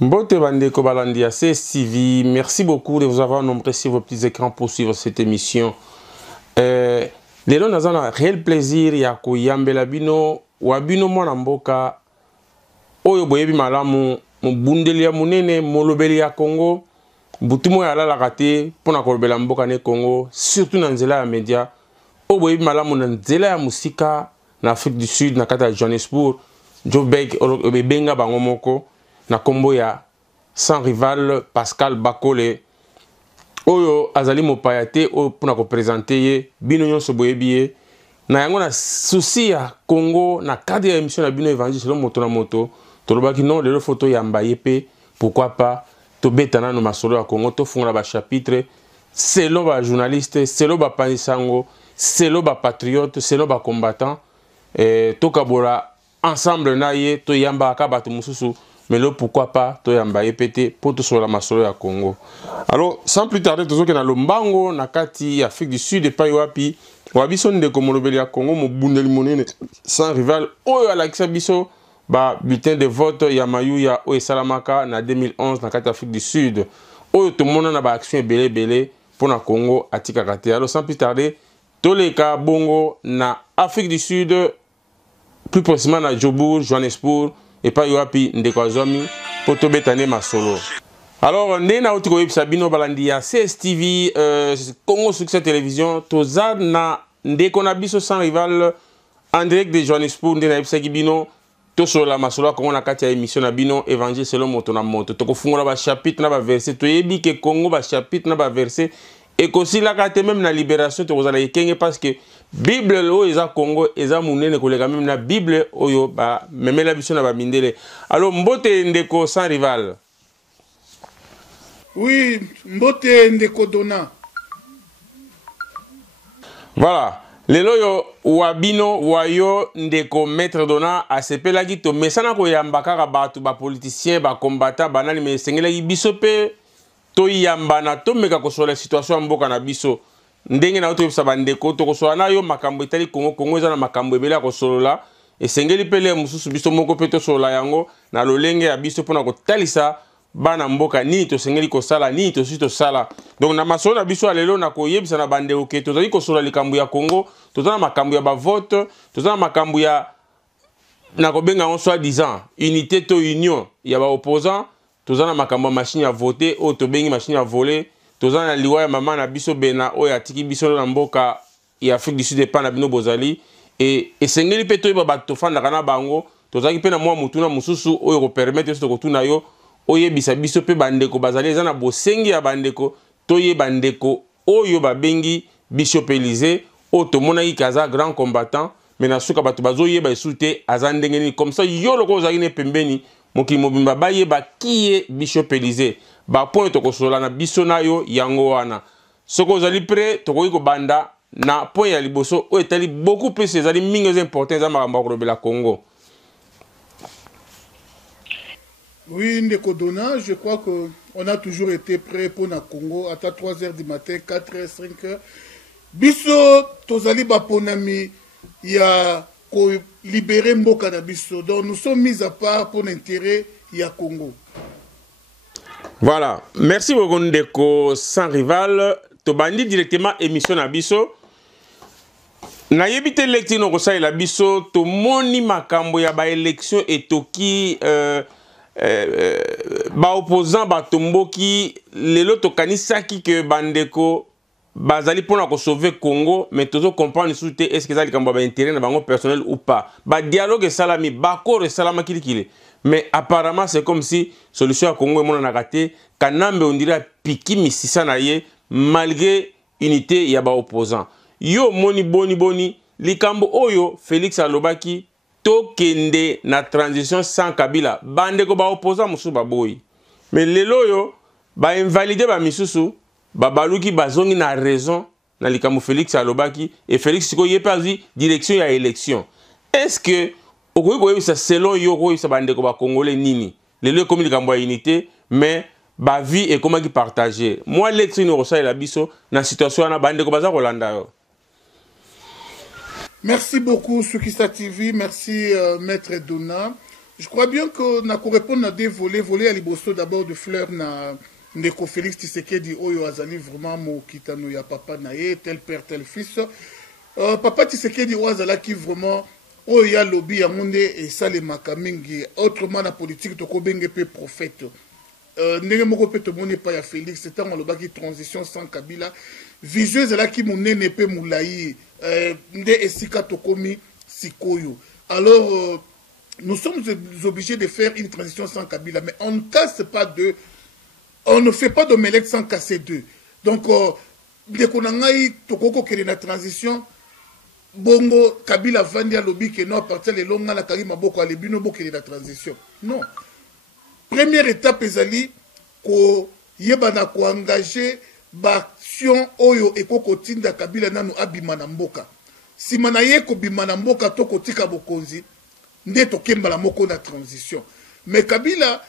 Mbote Bandeko Balandia, c'est Stevie. Merci beaucoup de vous avoir nombré sur vos petits écrans pour suivre cette émission. Les gens ont un réel plaisir ya koyambela bino wabino mwana mboka oyo boyebi malamu mubundeli ya munene molobeli ya Congo butumo ya lala kate pona kolobela mboka ne Congo surtout na nzela ya media oyo boyebi malamu na nzela ya musika na Afrique du Sud na kata ya Johannesburg Joburg obebenga bango moko na kombo ya sans rival Pascal Bakole oyo azali mopaya te oyo pona ko présenter ye bino nyonso boyebi ye na yango na souci ya Congo na cadre ya émission na bino évangile selon moto na moto tolobaki non lelo photo ya mbaye pe pourquoi pas to betana no masolo ya Congo to funga ba chapitre selon ba journaliste selon ba panisango selon ba patriote selon ba combattant to kabora ensemble na ye to yamba ka bato mususu mais là pourquoi pas to yamba yepete pour tout sur la masolo ya Congo. Alors sans plus tarder tozo ke na lombango na kati Afrique du Sud et pa wapi wabiso ndeko molobeli ya Congo mo bundeli monene sans rival oyo alakisa biso ba bulletin de vote ya mayu ya oyo salamaka na 2011 na kati Afrique du Sud oyo to mona na ba action belé pour na Congo atika kate. Alors sans plus tarder toleka bongo na Afrique du Sud plus précisément na Joburg Johannesburg et pas yoapi ndeko azomi poto betane masolo. Alors ndena otiko yebisa bino balandi ya CSTV Congo Succès Télévision toza na ndeko na biso sans rival en direct de Johannesburg ndena yebisa bino to sur la masolo Congo na kati ya émission na bino évangile selon moto na moto to ko fungola ba chapitre na ba verset to yebi ke Congo ba chapitre na ba verset et aussi la carte même na libération to kozala yekenge parce que Bible lo eza Congo eza munene kolega même na Bible oyo ba memela biso na ba mindele. Alors mbote ndeko sans rival. Oui, mbote ndeko dona. Voilà. Lelo yo wabino wayo ndeko maître dona asepelaki to mesana ko yamba kaka bato ba politicien ba combattant banani me sengelaki biso pe to yamba na to meka ko sola situation mboka na biso ndenge na oto yebisa bandeko to ko sola na yo makambo etali Congo eza na makambo ebele ko solola esengeli pele mususu biso moko pe to sola yango na lolenge ya biso pona ko talisa bana mboka ni to sengeli ko sala ni to sito sala. Donc na masolo na biso alelo na ko yebisa na bandeko ke to zali ko sola likambo ya Congo to na makambo ya ba vote to na makambo ya na ko benga on soit disant unité to union ya ba opposant to na makambo ya machine ya voter o to bengi machine ya voler to na liwa ya mama na biso bena o ya tiki biso na mboka ya Afrique du Sud pa na bino bozali et sengeli pe to ba bato fanda kana bango to zaki pe na mwa mutuna mususu o ko permettre to ko tuna yo oye bisa biso pe bandeko bazali eza na bosengi ya bandeko toye bandeko oyo babengi Bishop Élysée o to mona ki kaza grand combattant mais na suka bato bazoye ba esute azandengeni comme ça yo loko zaki ne pembeni mokili mobimba baye ba kiye Bishop Élysée ba point to ko sola na biso na yo yango wana soko zali prêt to ko banda na point ya liboso o etali beaucoup plus ezali mingi important za makambo ko la Congo. Oui, ndeko dona, je crois qu'on a toujours été prêt pour le Congo à 3h du matin, 4h, 5h. Biso, tozali baponami, il y a libéré Mboka na biso. Donc nous sommes mis à part pour l'intérêt, il y a Congo. Voilà. Merci beaucoup ndeko sans rival. Tobandi directement émission na biso. Na yebite lecti no kosa la biso to moni makambo ya ba élection etoki ba opposant ba tomboki lelo to kanisaki que bandeko bazali pona ko sauver Congo mais tozo comprendre soute est-ce que zali kamba ba intérêt na bango personnel ou pas ba dialogue salami ba ko salama kilikile mais apparemment c'est comme si solution à Congo mona na raté kanambe on dirait piki misisa na ye malgré unité ya ba opposant yo moni boni likambo oyo Félix alobaki to kende na transition sans Kabila bandeko ba opposant musu baboyi mais lelo yo ba invalider ba misusu ba baluki bazongi na raison na likambo Félix alobaki et Félix siko yepazi direction ya élection est-ce que okoyi koyebisa selon yo koyebisa bandeko ba congolais nini lelo comme likambo ya unité mais ba vie et comment qui partager moi lecture no rosa la biso na situation na bandeko baza kolanda yo. Merci beaucoup Sukisa TV, merci Maître Dona. je crois bien que na répondre à des volets à liboso d'abord de fleurs na ndeko Félix Tshisekedi oyo azali vraiment mo kitano ya papa na ye tel père tel fils. Papa Tshisekedi oyo azalaki vraiment oyo ya lobby ya monde et salemaka mingi autrement na politique tokobenge pe prophète. Ndenge moko pe tomoni pa ya Félix c'est un lobaki transition sans Kabila vision ezalaki monene pe moulayi nde esika tokomi sikoyo. Alors nous sommes obligés de faire une transition sans Kabila, mais on ne casse pas deux, on ne fait pas d'omelette sans casser deux. Donc, dès qu'on a eu la transition, Bongo, Kabila Vandi a lobby que non, à partir de l'onga, la Karima Boko, les bino boko la transition. Non. Première étape, ezali, ko yebana ko engager, l'action oyo et ko tinda Kabila nanu abimana mboka. Si manaye ko bimana mboka to ko tika bokonzi, ndeto kembala moko na transition. Mais Kabila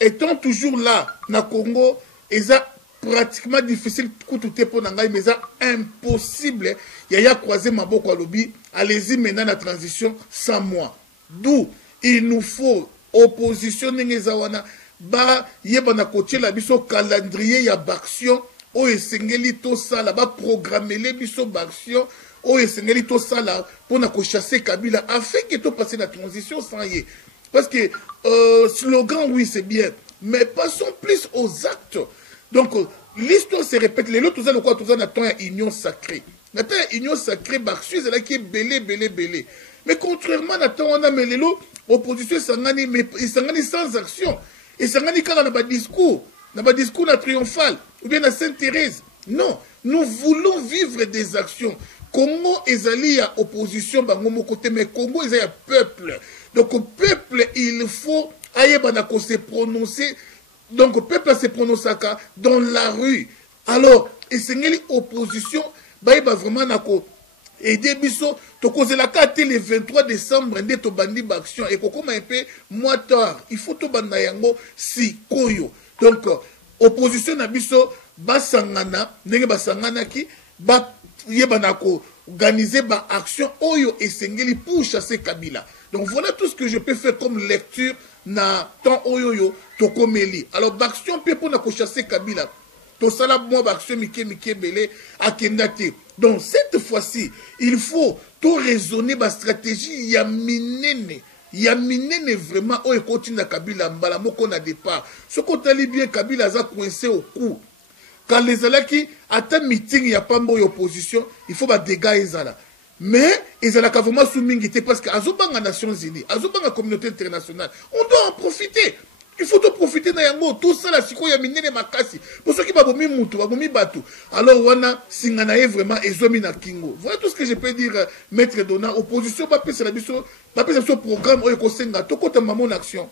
étant toujours là na Congo, eza pratiquement difficile koutoute pour nangai mais eza impossible yaya croiser maboko à lobby, allez-y maintenant la transition sans moi. D'où il nous faut opposition nengezawana ba yebana kotie la biso calendrier ya baction o esengeli to sala ba programmer les biso baction o esengeli to sala pour na ko chasser Kabila afin que to passer la transition sans y. Parce que slogan oui c'est bien mais passons plus aux actes. Donc l'histoire se répète les autres le quoi tout ça n'attend union sacrée. N'attend union sacrée baction c'est là qui est belé. Mais contrairement n'attend on a mais les autres opposition sangani mais sangani sans action et sangani quand on a pas discours na triomphal ou bien à Sainte-Thérèse. Non, nous voulons vivre des actions. Congo ezali ya opposition bango mo côté mais Congo ezali ya peuple. Donc au peuple il faut ayebana ko se prononcer. Donc le peuple se prononce dans la rue. Alors esengeli opposition ba vraiment nako aider biso to kozela ka le 23 décembre nde to bandi baction et kokoma un peu mois tard il faut to banda yango si koyo. Donc opposition na biso basangana ndenge basangana ki ba yebana ko organiser ba action oyo esengeli pour chasser Kabila. Donc voilà tout ce que je peux faire comme lecture na temps oyo tokomeli. Alors baction pe pour na ko chasser Kabila. To sala mo baction mike belé akendate. Donc cette fois-ci, il faut tout raisonner ba stratégie ya minene vraiment oyo continue na Kabila mbala moko na départ. Ce qu'on tali bien Kabila za coincé au cou. Quand les alaki ata meeting ya pambo opposition, il faut ba dégâts ezala. Mais ils ont vraiment soumis parce que azobanga Nations Unies, azobanga communauté internationale, on doit en profiter. Il faut profiter na yango tout ça la siko ya minene makasi. Pour ceux qui ba bomi mutu, ba bomi batu. Alors wana singanaye vraiment ezomi na kingo. Voilà tout ce que je peux dire maître Dona opposition ba pesa la biso, ba pesa so programme oyo ko senga to kota mamon action.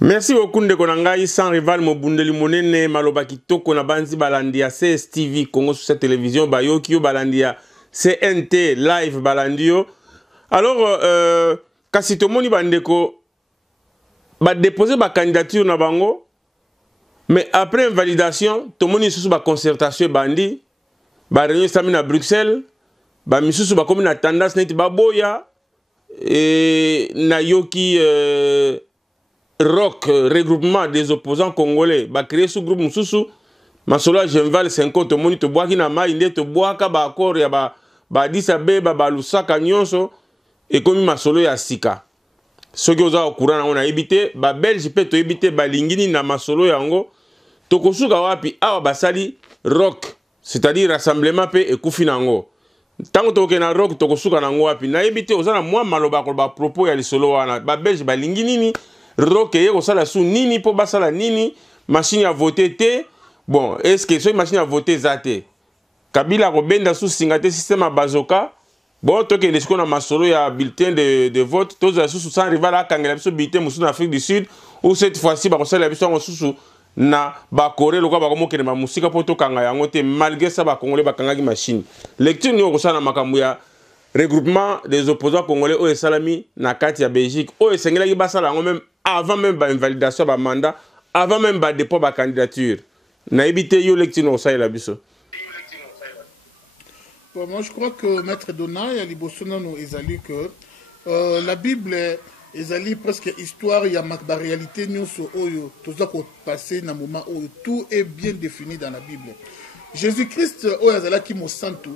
Merci beaucoup ndeko na ngai sans rival mobundeli monene maloba kitoko na banzi balandia CSTV Congo sur cette télévision bayoki yo balandia CNT live balandio. Alors kasi tomoni bandeko ba déposer ba candidature na bango mais après invalidation tomoni susu ba concertation bandi ba réunion sami na Bruxelles ba misusu ba comme na tendance net ba boya et na yoki rock regroupement des opposants congolais ba créer ce groupe mususu masolo Genval 50 tomoni to boaki na mai nde to boaka ba accord ya ba Addis Abeba ba Lusaka nyonso et comme masolo ya sika. Ce qui est au courant, on a évité, ba Belge peut éviter ba lingini na masolo yango. Tokosuka wapi awa basali rock, c'est-à-dire rassemblement pe ekufi nango. Tango toke na rock tokosuka nango wapi na éviter ozana moi maloba ko ba propos ya lisolo wana. Ba Belge ba lingini ni rock ye ko sala su nini po basala nini machine à voter te. Bon, est-ce que ce machine à voter zate? Kabila ko benda sous singate système à bazoka. Bon, toi qui est ce qu'on a masolo, il y a bulletin de vote, tous les sous sans rival à Kangela, bulletin en Afrique du Sud, ou cette fois-ci, bah, on s'est l'habitué en sous na ba Corée, le quoi, bah, comment que ma musique pour tout Kanga, malgré ça, bah, Congolais, bah, Kangagi machine. Lecture, nous, on a Makamouya, regroupement des opposants congolais, au Salami, na Katia Belgique, au Sengela, il basa là, même avant même bah, invalidation, bah, mandat, avant même bah, dépôt, bah, candidature. Na évité, yo, lecture, nous, ça, il a biso. Moi, je crois que Maître Dona et Alibosona nous exalent que la Bible ezali presque histoire ya ma réalité nyonso oyo toza ko passer na moment oyo tout est bien défini dans la Bible. Jésus-Christ oyo azalaki mosantu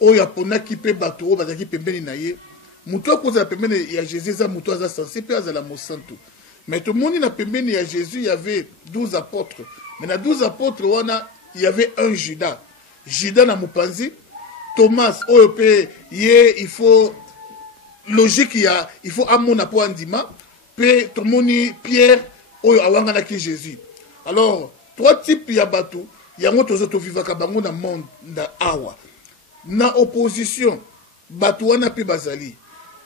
oyo aponaki pe bato oyo bazalaki pembeni na ye mutu akozala pembeni ya Jésus eza mutu aza censé pe azala mosantu. Mais tout le monde na pembeni ya Jésus, il y avait 12 apôtres. Mais dans 12 apôtres wana il y avait un Judas. Judas na mupanzi, Thomas oyo pe ye il faut logique il faut amona po andima pe tomoni Pierre oyo awangana ki Jésus. Alors trois types ya bato yango tozo to vivaka bango na monde na awa. Na opposition bato wana pe bazali.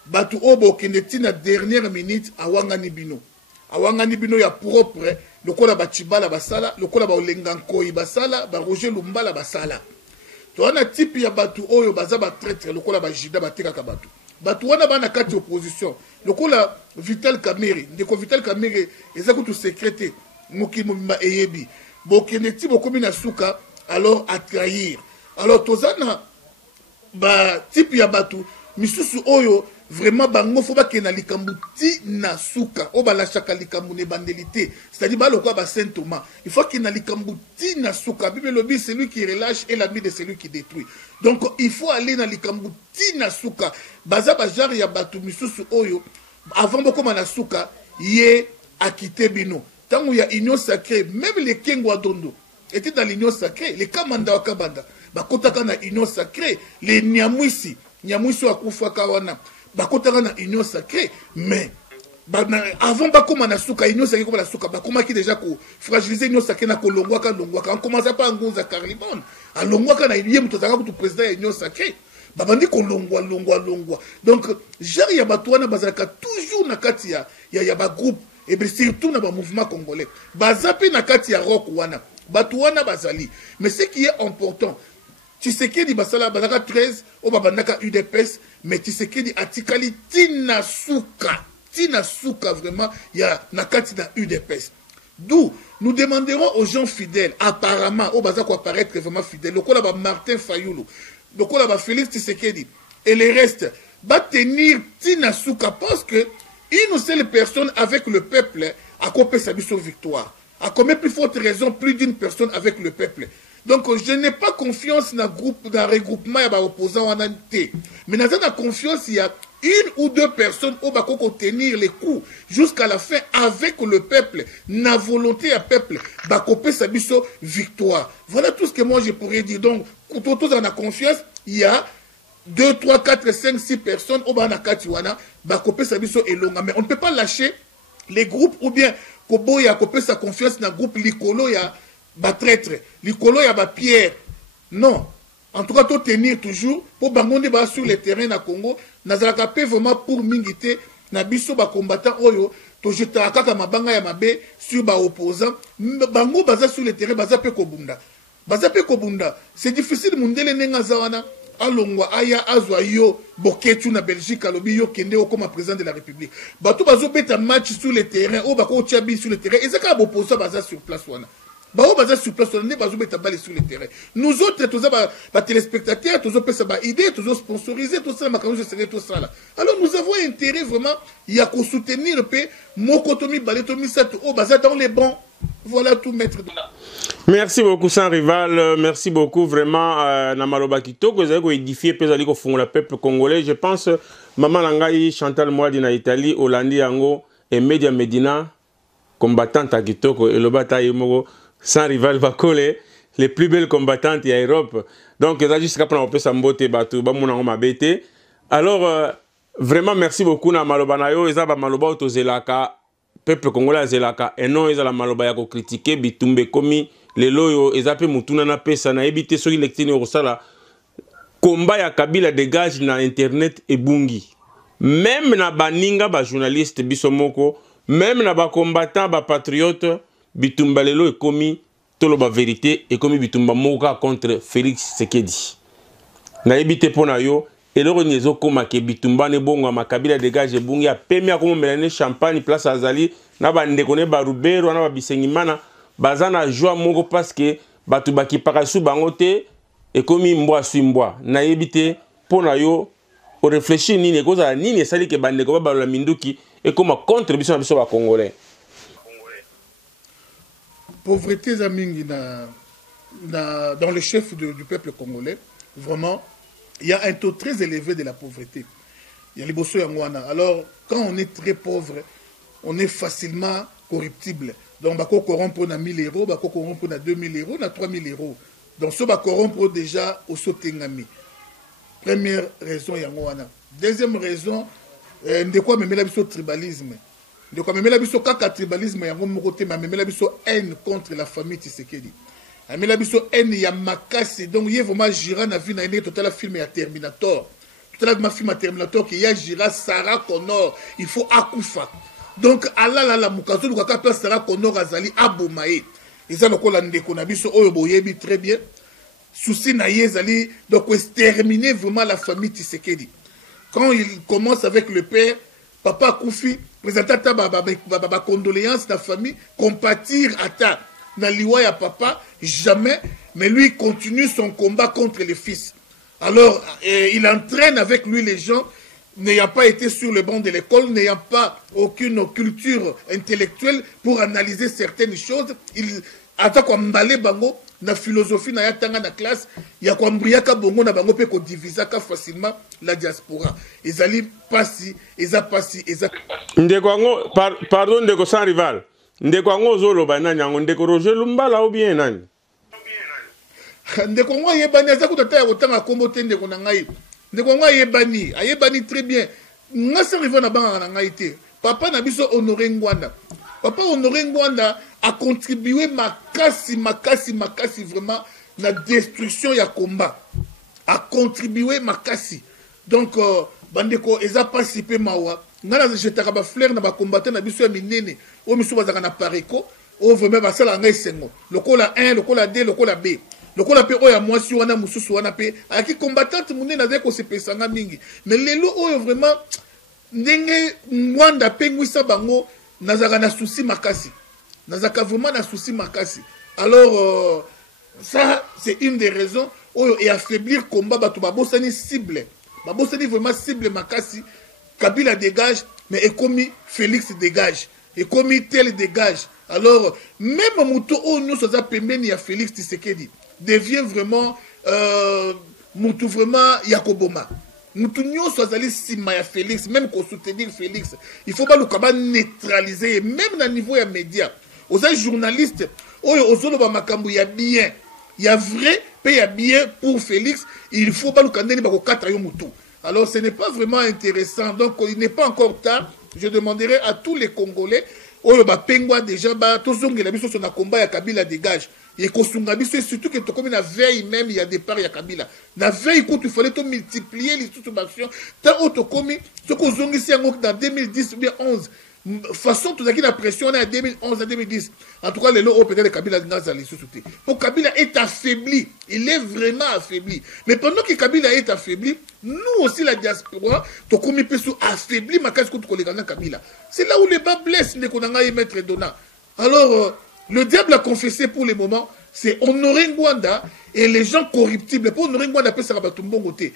Bato obo kende tina dernière minute awangani bino. Awangani bino ya propre lokola bachibala basala, lokola ba olengankoi basala, ba Roger Lumbala basala. To wana type ya bato oyo baza ba traître lokola ba Judas bateka ka bato. Bato wana bana kati opposition. Lokola Vital Kamerhe, ndeko Vital Kamerhe eza kutu secrétaire moki moma eyebi. Bokende ti bokomi na suka alors à trahir. Alors tozana ba type ya bato misusu oyo vraiment bango faut pas que na likambu ti na suka o ba la chaka likambu ne bandelité, c'est-à-dire ba lokwa ba Saint Thomas, il faut que na likambu ti na suka. Bible lobi celui qui relâche est l'ami de celui qui détruit. Donc il faut aller na likambu ti na suka. Baza ba genre ya batu misusu oyo avant boko na suka ye akite bino. Tango ya union sacrée, même les kengwa dondo étaient dans l'union sacrée, les kamanda wa kabanda bakotaka na union sacrée, les nyamwisi akufa kawana bakotaka na union sacrée. Mais avant bakoma na suka union sacrée comme la suka bakoma ki déjà ko fragiliser union sacrée na kolongwaka on commence pas ngonza Carlibon alongwaka na yé mutozaka ko président ya union sacrée babandi ko longwa. Donc genre ya bato wana bazalaka toujours na kati ya ba groupe et bien surtout na ba mouvement congolais bazapi na kati ya rock wana bato wana bazali. Mais ce qui est important, Tshisekedi basala bazaka 13 o babandaka UDPS, mais Tshisekedi atikali tina suka vraiment ya nakati na UDPS. D'où nous demanderons aux gens fidèles apparemment o bazako apparaître vraiment fidèles, lokola ba Martin Fayulu, lokola ba Félix Tshisekedi et les restes va tenir tina suka parce que une seule personne avec le peuple a copé sa victoire. A combien plus forte raison plus d'une personne avec le peuple. Donc, je n'ai pas confiance dans le regroupement et dans l'opposant en entier. Mais dans la confiance, il y a une ou deux personnes qui vont tenir les coups jusqu'à la fin avec le peuple. Na volonté à peuple, bakope sa biso victoire. Voilà tout ce que moi je pourrais dire. Donc, quand on a confiance, il y a 2, 3, 4, 5, 6 personnes au Banakatiwana, bakope sa biso et longa. Mais on ne peut pas lâcher les groupes ou bien Kobo ya kope sa confiance dans le groupe Likolo ya ba traître, Likolo ya ba Pierre. Non. En tout cas, tout tenir toujours pour bangonde ba sur le terrain na Congo, nazalaka pe vraiment pour mingité na biso ba combattant oyo to jeta kaka mabanga ya mabe sur ba opposant, bango baza sur le terrain baza pe kobunda. Baza pe kobunda. C'est difficile mundele nenga zawana. Alongwa aya azwa yo boketu na Belgique alobi yo kende o comme président de la République. Bato bazo beta match sur le terrain o bako chabi sur le terrain. Ezaka boposa baza sur place wana. Bao baza sur place wana bazo beta balle sur le terrain. Nous autres tous ba téléspectateurs, tous pesa ba idée, tous sponsoriser tout ça makambo je tout ça là. Alors nous avons intérêt vraiment ya ko soutenir le pays mokotomi baletomi sat o baza dans les bons. Voilà tout maître. Merci beaucoup sans rival, merci beaucoup vraiment Namaloba Kitoko, vous avez édifié Pesali ko fongola peuple congolais. Je pense maman Langai Chantal Moadi na Italie, Hollandi Ango et Media Medina combattante à Kitoko et le bataille Mogo sans rival Bakole, les plus belles combattantes en Europe. Donc ça jusqu'à prendre un peu sambote batu ba mona ma bête. Alors vraiment merci beaucoup Namaloba nayo ezaba maloba otozelaka peuple congolais zelaka et non ezala maloba ya ko critiquer bitumbe komi les loyo ezape mutuna na pesa na ebité soki lectine rosala combat ya Kabila dégage na internet et bungi même na baninga ba journaliste bisomoko même na ba combattant ba patriote bitumba lelo e komi tolo ba vérité et komi bitumba moka contre Félix Tshisekedi na ebité pona yo eloko nyezo koma ke bitumba ne bongo ma Kabila dégage e bungi a pemia komo melane champagne place azali na ba ndeko ne ba Rubero na ba Bisengimana bazana joie moko parce que batu baki parasu bangote et komi mbwa swimbwa na yebite pona yo o réfléchir nini koza nini sali ke bande ko ba la minduki et comme contribution à biso ba congolais. Pauvreté zamingi dans le chef du peuple congolais, vraiment, il y a un taux très élevé de la pauvreté. Il y a les bosso yangwana. Alors, quand on est très pauvre, on est facilement corruptible. Donc, bako corrompre na 1000 euros, bako corrompre na 2000 euros, na 3000 euros. Donc, ça va corrompre déjà au sotengami. Première raison yangwana. Deuxième raison, de quoi même la biso tribalisme. De quoi même la biso kaka tribalisme yango mokote ma même la biso haine contre la famille Tshisekedi. Mais la biso haine ya makasi. Donc, il y a vraiment Gira na vie na ene total film ya Terminator. Ma film Terminator qui y a Gira Sarah Connor, il faut akufa. Donc ala la mukazo du kaka place Sarah Connor azali abomae. Ils ont encore la ndeko na biso oyo boyebi très bien. Souci na yezali donc exterminer vraiment la famille Tshisekedi. Quand il commence avec le père, papa Koufi présente ba condoléances de la famille, compatir ata na liwa ya papa jamais, mais lui continue son combat contre les fils. Alors, il entraîne avec lui les gens n'ayant pas été sur le banc de l'école, n'ayant pas aucune culture intellectuelle pour analyser certaines choses. Il attaque comme balé bango, na philosophie, na yatanga na classe, ya kwa mbriaka bongo na bango pe ko divisaka facilement la diaspora. Ezali pasi, eza pasi, eza. Ndeko ngo, pardon ndeko sans rival. Ndeko ngo zolo ba nani ngo ndeko Roger Lumbala ou bien nani? Ndeko ngo yebani aza kutata ya kotanga kombo te ndeko na ngai. Ndeko ngo yebani, ayebani très bien. Nga sa rivo na banga na ngai te. Papa na biso Honoré Ngwanda. Papa Honoré Ngwanda a contribué makasi vraiment na destruction ya combat. A contribué makasi. Donc bandeko eza participé mawa. Ngana jetaka ba fleur na ba combattant na biso ya minene. O miso bazaka na pareko. O vraiment basala ngai sengo. Lokola 1, lokola 2, lokola B. Lokola pe oya mwasi wana mususu wana pe aki combattante munene azali ko sepesanga mingi. Mais lelo oyo vraiment ndenge Mwanda pe ngwisa bango nazaka na souci makasi. Nazaka vraiment na souci makasi. Alors ça c'est une des raisons oyo et affaiblir combat bato babosani cible. Babosani vraiment cible makasi. Kabila dégage mais Ekomi Félix dégage. Ekomi tel dégage. Alors même muto oyo nous soza pembeni ya Félix Tshisekedi devient vraiment mutu vraiment Yakoboma. Mutu nyonso azali sima ya Félix, même qu'on soutenir Félix, il faut pas le kaba neutraliser, même na niveau ya média. Aux journalistes, aux ba makambu ya bien, il y a vrai, puis il y a bien pour Félix, il faut pas le kandeni ba ko kata yo mutu. Alors ce n'est pas vraiment intéressant, donc il n'est pas encore tard. Je demanderai à tous les Congolais, oyo ba pengwa déjà ba tozongela biso na combat ya Kabila dégage. Et surtout que tu comme la veille même il y a départ il y a Kabila la veille quand il fallait multiplier les situations tant auto commis ce qu'on a ici dans 2010 ou bien 11 façon tout la pression on est à 2011 à 2010 en tout cas les lots peut-être Kabila Ngazali sous-souté pour Kabila est affaibli, il est vraiment affaibli, mais pendant que Kabila est affaibli, nous aussi la diaspora to commis peut affaibli ma casse contre Kabila, c'est là où les bas blessent les qu'on a mettre Dona. Alors le diable a confessé pour le moment, c'est Honoré Ngwanda et les gens corruptibles. Pour Honoré Ngwanda, peut ça tout bon côté.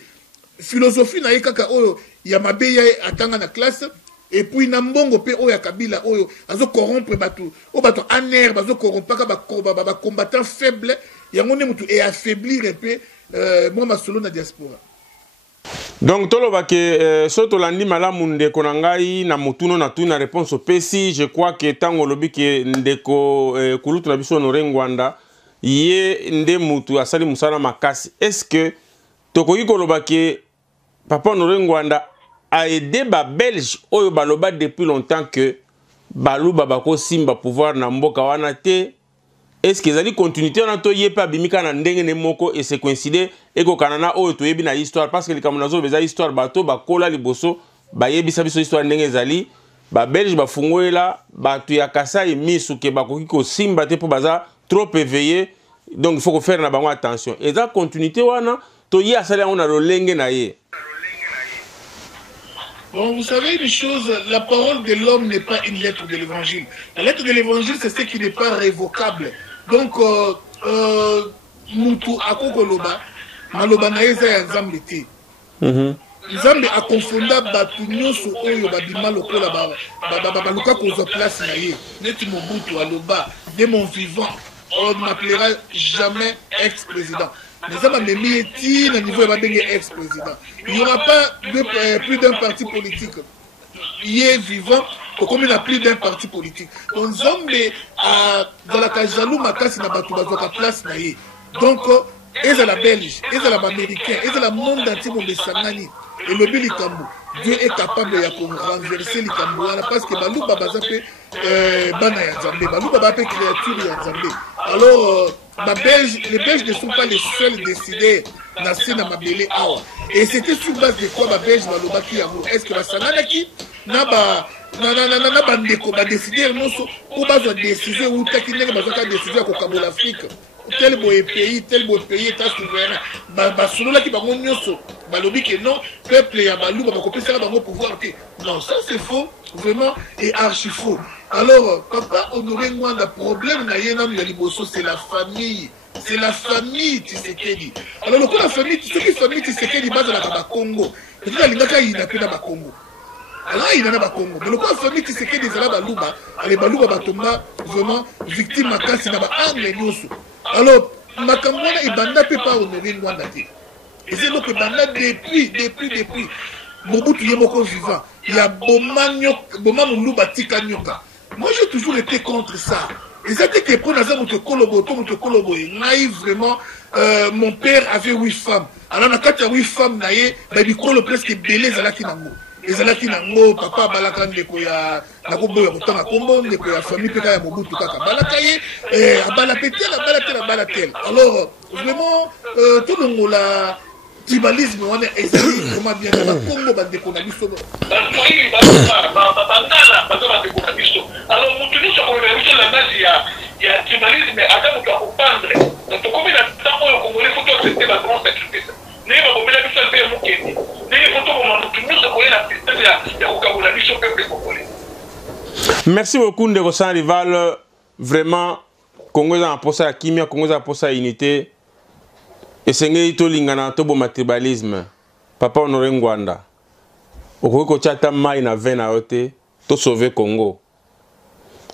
Philosophie na yekaka oyo ya mabeya atanga na classe et puis na mbongo pe oyo Kabila oyo azo corrompre batu o batu aner bazo corrompre ba combattant faible yango ne mutu et affaiblir un peu moi ma solo na diaspora. Donc toloba ke soto landi malamu ndeko na ngai na mutuno na tuna réponse au pesi, je crois que tango lobi ke ndeko kulutu na biso Honoré Ngwanda ye nde mutu asali musala makasi. Est-ce que tokoki koloba ke papa Honoré Ngwanda a aidé ba belge oyo baloba depuis longtemps que baluba bako simba pouvoir na mboka wana te? Est-ce que ezali continuité on a to yepa bimika na ndenge ne moko et c'est coïncider eko kanana oyo to yebi na histoire parce que les kamunazo beza histoire bato bakola liboso ba yebisa biso histoire ndenge ezali ba belge ba fungoela bato ya Kasai misu ke bakoki ko simba te po baza trop éveillé, donc il faut faire na bango attention. Et ça continuité wana to ye asala on a lolenge na ye. Bon, vous savez une chose, la parole de l'homme n'est pas une lettre de l'évangile. La lettre de l'évangile, c'est ce qui n'est pas révocable. Donc, Moutou Akokoloba, Maloba Naeza ya Nzambe te. Nzambe a confondé batu nyonso oyo babima lokola baluka kozwa place na ye neti Mobutu aloba de mon vivant on ne m'appellera jamais ex-président. Mais ça m'a mis à niveau ex-président. Il n'y aura pas plus d'un parti politique. Il est vivant, comme il n'y a plus d'un parti politique. Donc Nzambe dans la Kajalou Makasi n'a pas tout la place na ye. Donc ils sont la Belge, ils sont l'Américain, ils sont le monde entier pour les Sangani. Et le Bilikambo, Dieu est capable de renverser les Kambo parce que Balou Baba Zapé, Bana Yazambe, Balou Baba Zapé créature Yazambe. Alors, les Belges ne sont pas les seuls décideurs dans la Mabélé Awa. Et c'était sur base de quoi les Belges Baloba qui Yamou. Est-ce que la Sananaki n'a pas décidé pour décider où tu as décidé à Kokabo l'Afrique. Tel beau pays est souverain. Basolola qui va monyoso. Balobi que non, peuple et Abalou va couper ça dans mon pouvoir. Non, ça c'est faux, vraiment, et archi faux. Alors, papa Honoré Ngwanda, problème na yena Yaliboso, c'est la famille. C'est la famille Tshisekedi. Alors, le coup la famille Tshisekedi base à la Congo. C'est-à-dire l'ingaka il n'a plus dans Congo. Alors il y en a Congo. Mais le coup la famille Tshisekedi c'est là Balouba. Les Balouba Batomba vraiment victime à casse na ba angle nyoso. Alors, Makamwana et Banda peut pas honorer Ngwanda. Et c'est donc que Banda depuis Mobutu Yemoko vivant, il y a Boma Moulouba Tika Nyoka. Moi j'ai toujours été contre ça. Et ça dit que pour Nazam Kolobo, naïf vraiment, mon père avait 8 femmes. Alors on a 4 8 femmes naïe, baby Kolo presque belé Zalaki Nango. Et Zalaki Nango, papa Balakan de Koya, Nakobo Yotanga Kombo, de Koya famille Peka ya Mobutu Kaka Balakaye, et Abalatel. Alors vraiment, tout le monde là. Tribalisme, on est exactement comment bien dans la Congo, bande qu'on a mis sur alors, mon tenue sur la base, il y a tribalisme, mais attends, on doit comprendre. Donc, combien de temps on Congolais, il faut accepter la grande sacrifice. N'est pas comme la mission de Moukeni. N'est pas comme on a tout ce qu'on a la puissance de la mission peuple congolais. Merci beaucoup, Ndeko Sans Rival. Vraiment, Congo a posé à Kimia, Congo a posé à unité. Et c'est to lingana to bo tribalisme. Papa Honoré Ngwanda. Okoki ko chata mai na vena ote to sauver Congo.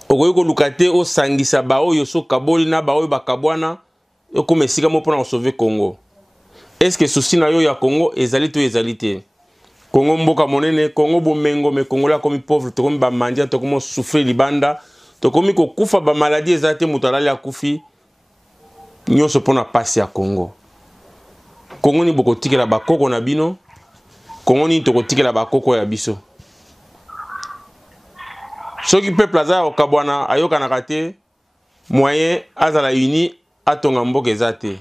Okoki ko lukate o sangisa ba oyo so kaboli na ba oyo bakabwana yo ko mesika mo pona sauver Congo. Est-ce que souci na yo ya Congo ezali to ezali te? Congo mboka monene, Congo bomengo me Congo la komi pauvre to komi ba mandia to komi souffrir libanda to komi ko kufa ba maladie ezate mutalali akufi. Nyoso pona passer à Congo. Congo ni boko tikela bakoko na bino. Congo ni toko tikela bakoko ya biso. Soki peuple aza okabwana ayoka na kate moyen azala uni atonga mboka ezate.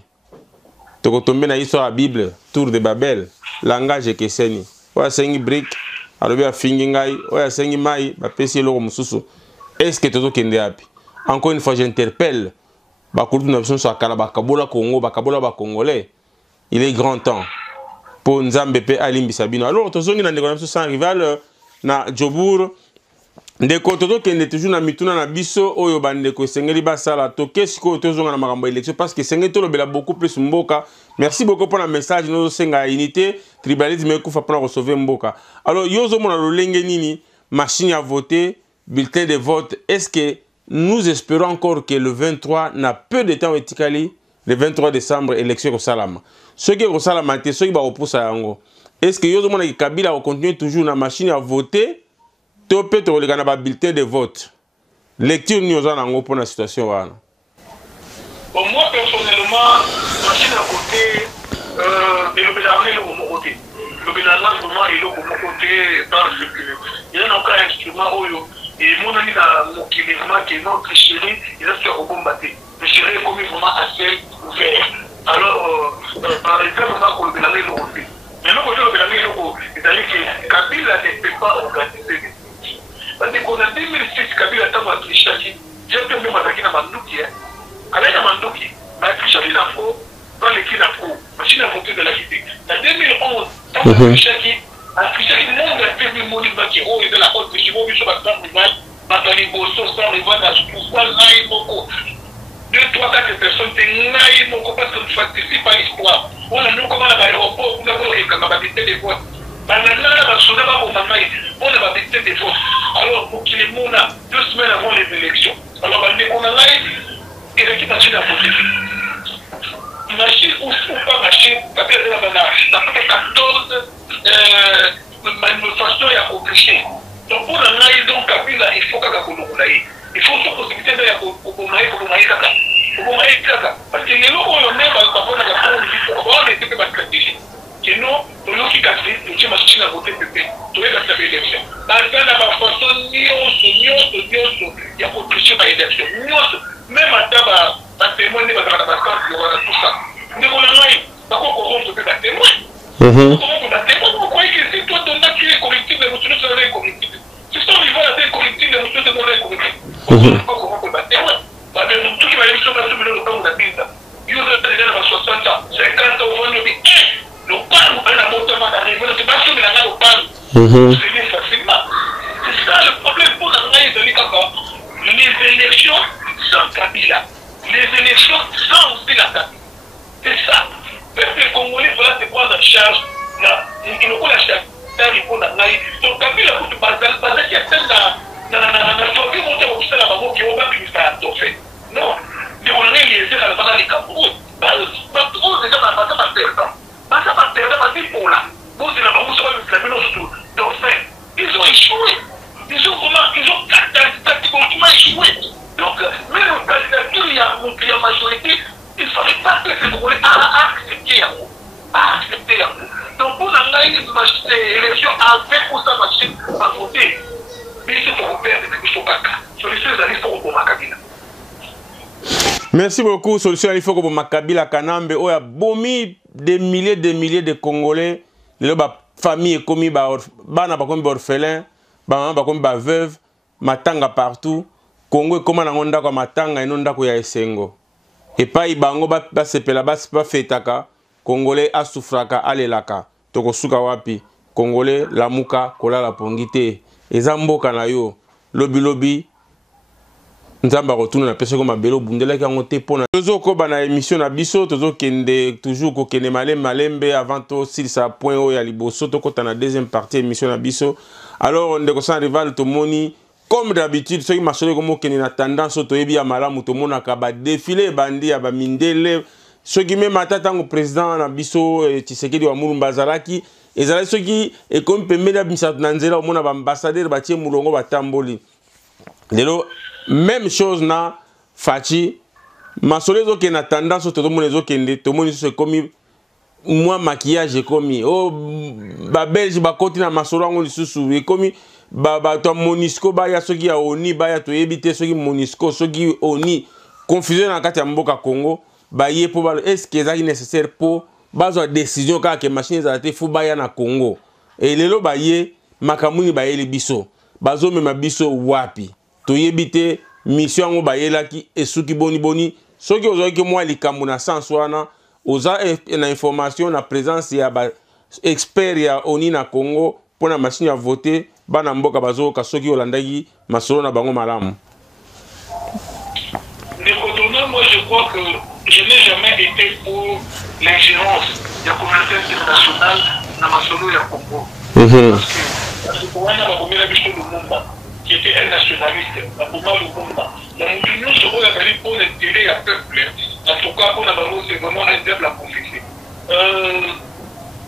Toko tombe na histoire ya Bible, Tour de Babel, langage ekeseni. Oya sengi brick, alobi afingi ngai, oya sengi mai, bapesi eloko mususu. Est-ce que tozo kende api? Encore une fois j'interpelle bakulutu na biso so akala bakabola Congo, bakabola ba Congolais. Il est grand temps pour Nzambe pe alimbi sabino. Alors tozongi na ndeko na biso Sans Rival na Djobour ndeko toto kende toujours na mituna na biso oyo bandeko sengeli basala to kesiko tozonga na makambo élection parce que sengeli to lobela beaucoup plus mboka. Merci beaucoup pour le message nous senga unité tribalisme ekufa pour recevoir mboka. Alors yozo mona lolenge nini machine à voter bulletin de vote. Est-ce que nous espérons encore que le 23 n'a peu de temps etikali le 23 décembre élection au Salama. Ceux qui ont Salama, ceux qui vont repousser à Yango. Est-ce que Yozo Mona Kabila va continuer toujours la machine à voter? Topé to le Ganaba bulletin de vote. Lecture nous en Yango pour la situation. Bon, moi personnellement, machine à voter, le Bélarné est au côté. Le Bélarné vraiment est au côté parce qu'il y a encore un instrument et mon ami dans qui est notre chéri, il a fait au combattre. Le chéri est commis vraiment assez ouvert. Alors, par exemple, on a qu'on le Bélarné est au côté. Mais le côté de Bélarné est au côté. C'est-à-dire que Kabila ne peut pas organiser les outils. Parce qu'on a 2006, Kabila a tellement triché. J'ai pu me m'attaquer dans Mandouki. Avec la Mandouki, ma triché dans la faux, dans l'équipe à faux, machine à voter de la cité. En 2011, tant que triché, a triché, le monde a fait une monnaie qui est haut et de la haute, mais je vais vous dire, Batali Bosso, sans les voix, pourquoi naï moko 2, 3, 4 personnes, c'est naï moko parce que nous participons à l'histoire. On a nous comment à l'aéroport, nous avons les capacités des voix. on a victime des fautes. Alors, pour qu'il y ait 2 semaines avant les élections. Alors, on a et l'équipe machine à voter. Machine ou pas machine, ça fait 14 manifestations à empêcher. Donc, pour la naïe, donc, Kabila, il faut qu'il il faut se possibilité de parce que les locaux, on est pas la stratégie. Sinon, nous qui cassent, nous machine à voter PP, tu es dans cette élection. Dans la façon, il y a opposition à l'élection. Même à Taba, un témoin de la tout ça. Nous avons un témoin. Pourquoi est-ce que toi, ton acte est collectif, mais tu ne seras pas collectif? Si ton niveau est collectif, mais tu ne seras pas collectif. Comment on peut battre témoin? Tout qui va y avoir sur le temps de la vie, il y a 60 ans, 50 ans, on va dire, le pan, on a monté d'arriver, c'est pas sûr que la le pan, c'est facilement. C'est ça le problème pour la naïve de l'Ikaka. Les élections sans Kabila, les élections sans aussi la Kabila. C'est ça. Les Congolais doivent se prendre en charge. Il faut la charge. Il faut la naïve. Donc Kabila, pour te baser, il y a tel la sortie monter au sein de la maman qui va plus faire un fait. Non. Les Congolais, ils étaient dans le banal des Cameroun. Pas trop, déjà, ça va perdre. Pas ça va perdre, parce que pour là. Vous, c'est la maman, ça va me flammer dans tout. Donc, ils ont échoué. Ils ont tactiquement échoué. Donc, même dans la candidature, il y a majorité. Il ne fallait pas que les Congolais accepter. Donc, pour la élection, avec ou sans machine à voter, mais il faut faire des choses pas cas. Solution, il faut que Makabila. Merci beaucoup. Solution, il faut que Makabila Kanambe, il y a des milliers de Congolais, les familles comme bana comme orphelin, bana comme veuve, matanga partout. Congo comment na ngonda kwa matanga inonda ko ya esengo. Et pas ibango ba sepela ba fetaka. Congolais a souffraka alelaka. Toko suka wapi. Congolais lamuka kola la pongite. Ezamboka na yo. Lobi. Nzamba retourne na pese comme belo bundela ki ngote pona. Tozo ko bana émission na biso tozo kende toujours ko kende malembe avant to s'il sa point o ya liboso to ko na deuxième partie émission na biso. Alors on de ko rival to moni comme d'habitude ceux qui marchent comme kende na tendance to yebi ya malamu to mona ka ba défilé bandi ya ba mindele ceux qui même atata ngo président na biso Tshisekedi wa Mulumba Zalaki ezala ceux qui et comme pemela bimisa na nzela o mona ba ambassadeur ba tie mulongo ba tamboli. Lelo même chose na Fachi masolezo ke na tendance to monde zo kende to monde se komi moi maquillage komi oh ba belge ba koti na masolo ngo lisusu e komi ba to Monisco ba ya soki ya oni ba ya to ebite soki Monisco soki oni confusion na kati ya mboka Congo ba ye po ba est-ce que ça est nécessaire pour bazo décision ka ke machine za te fu ba ya na Congo et lelo ba ye makamuni ba ye le biso bazo mema biso wapi to yebite mission ngo bayela ki esuki boni soki ozoki mwa likambo na sens wana oza na information na présence ya ba expert ya oni na Congo pona machine ya voter bana mboka bazo ka soki olandaki masolo na bango malamu. Moi je crois que je n'ai jamais été pour l'ingérence de la communauté internationale dans masolo ya Congo. Parce que pour moi na biso Lumumba qui était un nationaliste, la Bouma Lumumba. La Moutounou se voit la pour l'intérêt à peuple. En tout cas, pour la Baro, c'est vraiment un diable à confisquer.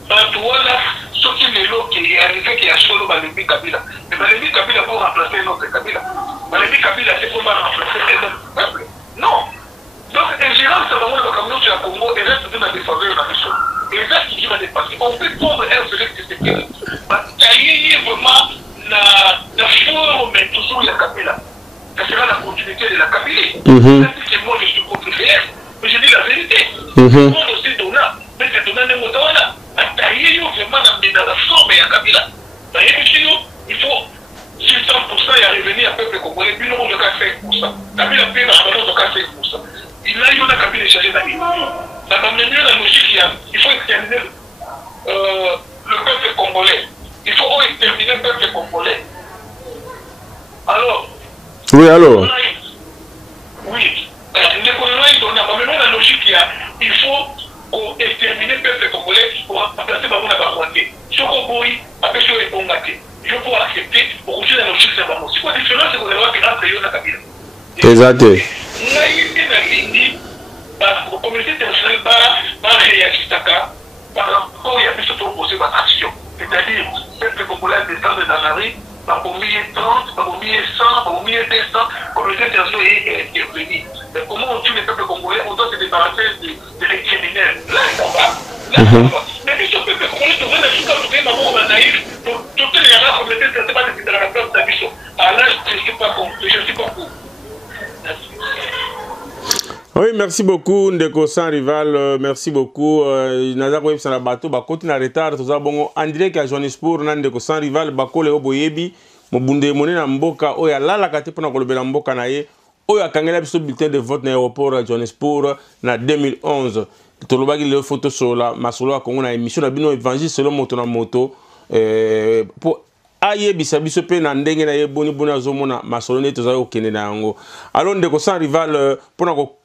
Voilà, ce qui est l'eau qui est arrivé, qui a solo Balébi Kabila. Mais Balébi Kabila pour remplacer notre Kabila. Balébi Kabila, c'est pour remplacer notre peuple. Non. Donc, ingérence, c'est vraiment le camion sur la Congo et reste de la défaveur dans les choses. Et ça, qui va dépasser. On peut prendre un seul qui s'est fait. Il y a vraiment la forme, mais toujours la Kabila. Ça sera la continuité de la Kabylie. C'est moi, je suis contre le PS, mais je dis la vérité. Tout le monde aussi donna, mais c'est donna de Motawana. Il y a vraiment dans la forme, il y a Kabila. Il faut 600% y revenir à peuple congolais, puis nous, on a 5%. Kabila paye dans la balance, on a 5%. Il y a eu la Kabila chargée d'amis. Ça va mener la logique, il faut exterminer le peuple congolais. Il faut exterminer le peuple congolais. Alors, oui, alors. Oui. Les colonies donnent la logique il faut exterminer le peuple congolais pour remplacer Babouna Barouaté. Ce qu'on question est bon gâté. Je peux accepter pour continuer dans le chiffre de la c'est quoi la différence que vous avez entre eux et la Kabila? Exact. La communauté internationale va réagir par rapport à ce qui proposé par action. C'est-à-dire, le peuple congolais descend dans la rue, par au milieu 30, par au milieu 100, par au milieu 200, la communauté internationale est intervenue. Mais comment on tue les peuples congolais? On doit se débarrasser des criminels. Là, ça va. Là, ça va. Mais si ce peuple congolais se voit dans le cas de maman naïf, pour toutes les gens, la communauté internationale va dans la place d'Abisso. Alors là, je ne suis pas pour. Je ne suis pas pour. Oui, merci beaucoup, Ndeko Sans Rival. Merci beaucoup. Naza Koyebi Sana Bato, Bakoti na retard, Toza Bongo, en direct à Johannesburg, Ndeko Sans Rival, Bako Leo Boyebi, Mobunde Mone na Mboka, Oya Lala Kate Pona Kolobela Mboka na ye, Oya Kangela Biso bulletin de vote na aéroport à Johannesburg na 2011. Tolobaki le photo sur la Masolo à Congo na émission na bino évangile selon moto na moto. Pour aye bisabiso pe na ndenge na ye boni boni azomona Masolo ne toza okende na yango. Alors Ndeko Sans Rival pona ko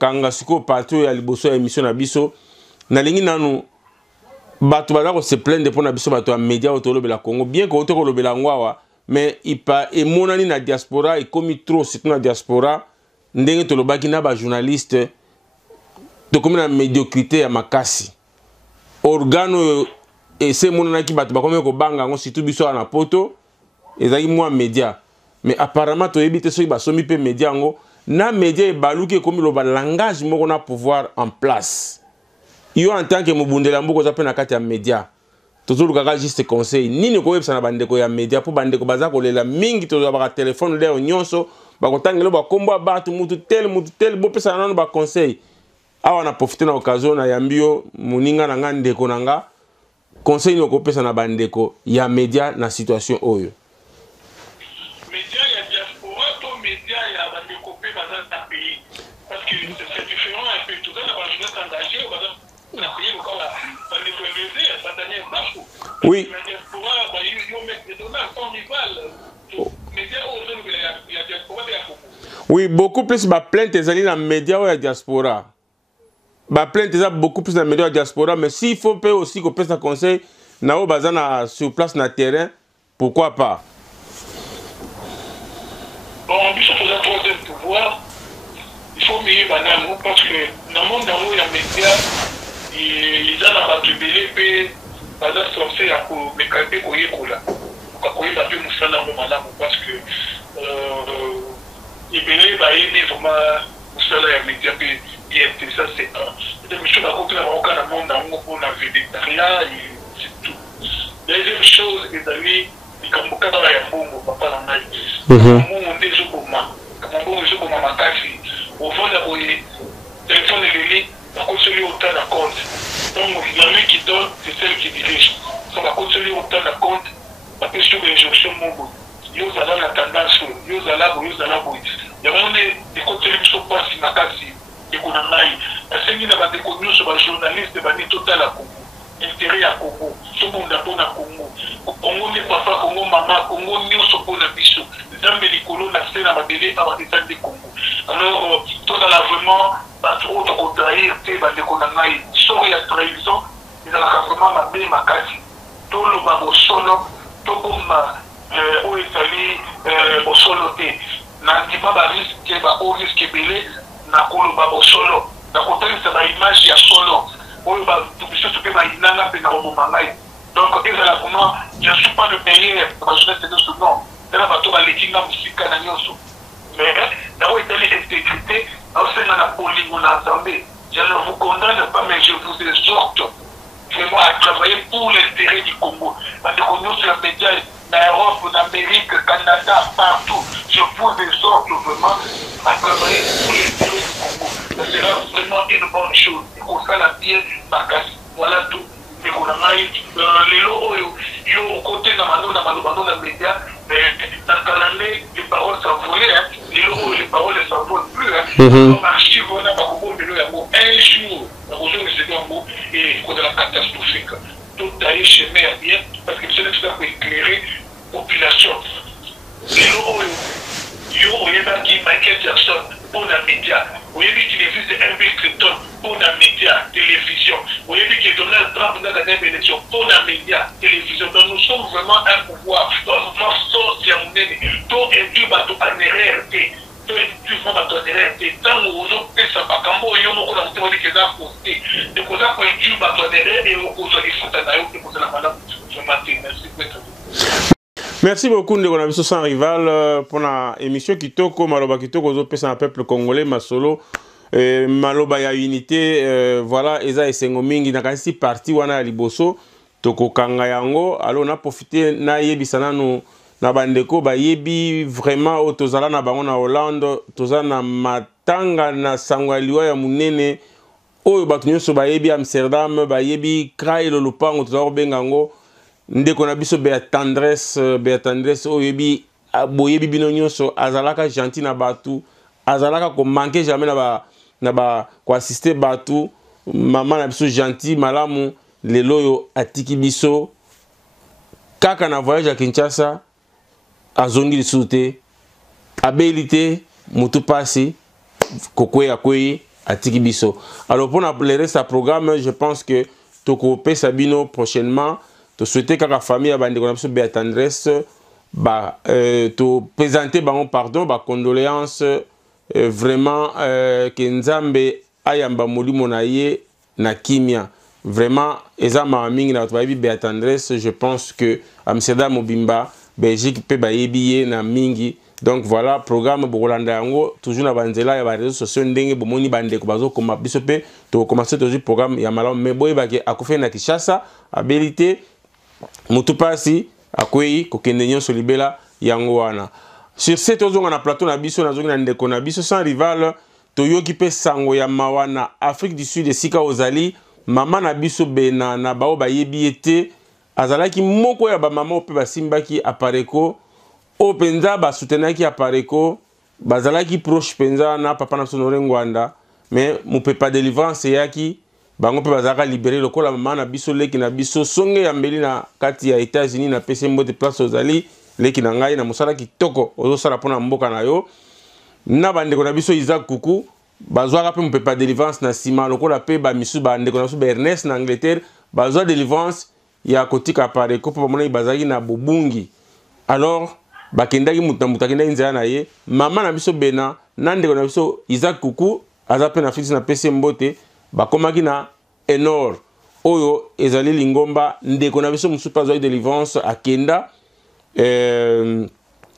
kanga siko partout ya liboso ya émission na biso na lingi nanu bato baza ko se plaindre pour na biso bato ya média otolobela Congo bien ko to ko lobela ngwawa mais ipa emonani na diaspora e komi trop surtout na diaspora ndenge tolobaki na ba journaliste to komi na médiocrité ya makasi organo et c'est monana ki bato bakomi ko banga ngo surtout biso na poto ezaki moi média mais apparemment to ebite so ba somi pe média ngo na média et baluki comme le langage moko na pouvoir en place. Yo en tant que mobundela mboko za pe na kati ya média. Tozulu kaka juste conseil nini ko websa na bandeko ya média pour bandeko baza ko lela mingi to ba téléphone leo nyonso ba kotangelo ba kombo batu mutu tel bo pesa nanu ba conseil. Awa na profiter na occasion na yambio muninga na ngande ko nanga conseil no ko pesa na bandeko ya média na situation oyo. C'est différent un peu. Tout ça, la jeunesse engagée, on a payé encore la oui. La diaspora, ils mettent des dollars sans rival. Mais il y a diaspora de la Congo. Oui, beaucoup plus de plaintes dans les médias ou la diaspora. Ba plainte beaucoup plus dans les médias ou la diaspora, mais s'il faut payer aussi qu'on passe un conseil, na bazana sur place na terrain, pourquoi pas? Bon, on dit que pour un pouvoir, il faut mieux banane parce que dans le monde où il y a des médias, ils ont la batubélé, puis ils ont sorti à mécaniser pour y couler. Pour y battre parce que les bénévoles sont vraiment les médias, puis ça c'est un. Deuxième chose, dans le monde où on a vu des tarias, c'est tout. Deuxième chose, c'est d'aller. Comme beaucoup de gens papa n'a pas on est au moment comme on est au moment makasi au fond de la téléphone de l'élite par contre celui autant de compte donc la main qui donne c'est celle qui dirige donc par contre celui autant de compte parce que sur les injonctions mobo yo zala la tendance yo zala il y a vraiment des côtés qui sont pas si makasi et qu'on a naï la scène n'a pas de connu sur les journalistes de bani total à Congo intérêt à Congo tout le monde a bon à Congo Congo n'est pas ça Congo maman Congo n'est pas pour la bichou Zambé Nicolo la scène à Mabélé par des salles de Congo alors tout dans la vraiment pas trop de contraire tu vas de Konanaï sur la trahison il a vraiment ma belle ma case tout le babo solo tout comme où est allé au solo té n'a dit pas risque va au risque belé n'a pas le babo solo n'a pas ça va image ya solo donc, ils je ne suis pas le meilleur pour la jeunesse de ce nom. Mais là où est l'intégrité, je ne vous condamne pas, mais je vous exhorte vraiment à travailler pour l'intérêt du Congo. Parce que nous, sur les médias, en Europe, en Amérique, au Canada, partout, je vous exhorte vraiment à travailler pour l'intérêt du Congo. Ça sera vraiment une bonne chose. Il faut faire la pierre, voilà tout. Les lots, côté dans les médias, mais dans l'année, les paroles s'envolent. Les lots, les paroles ne s'envolent plus. On archive, on a un jour, et il la catastrophique. Tout d'aller chez mère bien, parce que c'est ça pour éclairer la population. Les lots, il y a qui Michael Jackson pour les médias. Vous avez vu qu'il existe un Bill Clinton pour les médias, télévision. Vous avez vu qu'il Donald Trump dans la dernière élection pour les médias, télévision. Donc nous sommes vraiment un pouvoir. Donc nous sommes terminés. Tout est dû à la réalité. Tout est dû à la réalité. Tant que nous avons fait ça, quand nous avons fait ça, nous avons fait ça. Et nous avons fait dû à la réalité. Et nous avons fait ça. Merci beaucoup de la mission sans rival pour la émission Kitoko Maloba Kitoko aux autres peuple congolais Masolo Maloba ya unité voilà eza esengo mingi na kasi parti wana liboso toko kanga yango alors on a profité na yebisana no na bandeko ba yebi vraiment otozala na bango na Hollande tozala na matanga na sangwaliwa ya munene oyo bato nyonso ba yebi Amsterdam ba yebi Krailo Lupango tozala bengango ndeko na biso Beatandresse oyebi boyebi bino nyonso azalaka gentil na batu azalaka ko manquer jamais na ba ko assister batu maman na biso gentil malamu lelo yo atiki biso kaka na voyage à Kinshasa azongi lisute abilité mutu pasi kokwe atiki biso. Alors pour le reste du programme je pense que toko pesa bino prochainement to souhaiter que la famille a bandé comme ça Beatandresse to présenter pardon condoléances vraiment que Nzambe ayamba molimo na ye na kimia vraiment ezama mingi na to Beatandresse je pense que Amsterdam Mobimba Belgique pe ba yebiye na mingi donc voilà programme Bolanda yango toujours na banzela ya ba réseaux sociaux ndenge bomoni bande ko bazo koma biso pe to commencer toujours programme ya malamu mais boye ba ke akufe na Kinshasa abilité mutu pasi akwei kokende nyonso libela yango wana sur ce tozonga na plateau na biso na zongi na ndeko na biso sans rival toyoki pe sango ya mawana Afrique du Sud esika ozali mama na biso bena na bao bayebi ete azalaki moko ya ba mama pe basimbaki apareko o penza ba soutenaki apareko bazalaki proche penza na papa na sonore ngwanda mais mu pepa délivrance yaki bango pe bazaka libéré lokola mama na biso leki na biso songe ya mbeli na kati ya États-Unis na pese mbote place ozali leki na ngai na musala kitoko ozo sala pona mboka na yo na bandeko na biso Isaac Kuku bazwaka pe mupepa délivrance na sima lokola pe ba misu bandeko na biso Ernest na Angleterre bazwa délivrance ya kotika pare ko pa mona bazaki na bobungi alors bakendaki mutakenda nzaya na ye mama na biso bena na ndeko na biso Isaac Kuku azape na fils na pese mbote bakomaki na Enor oyo ezali lingomba ndeko na biso musupa azwa délivrance akenda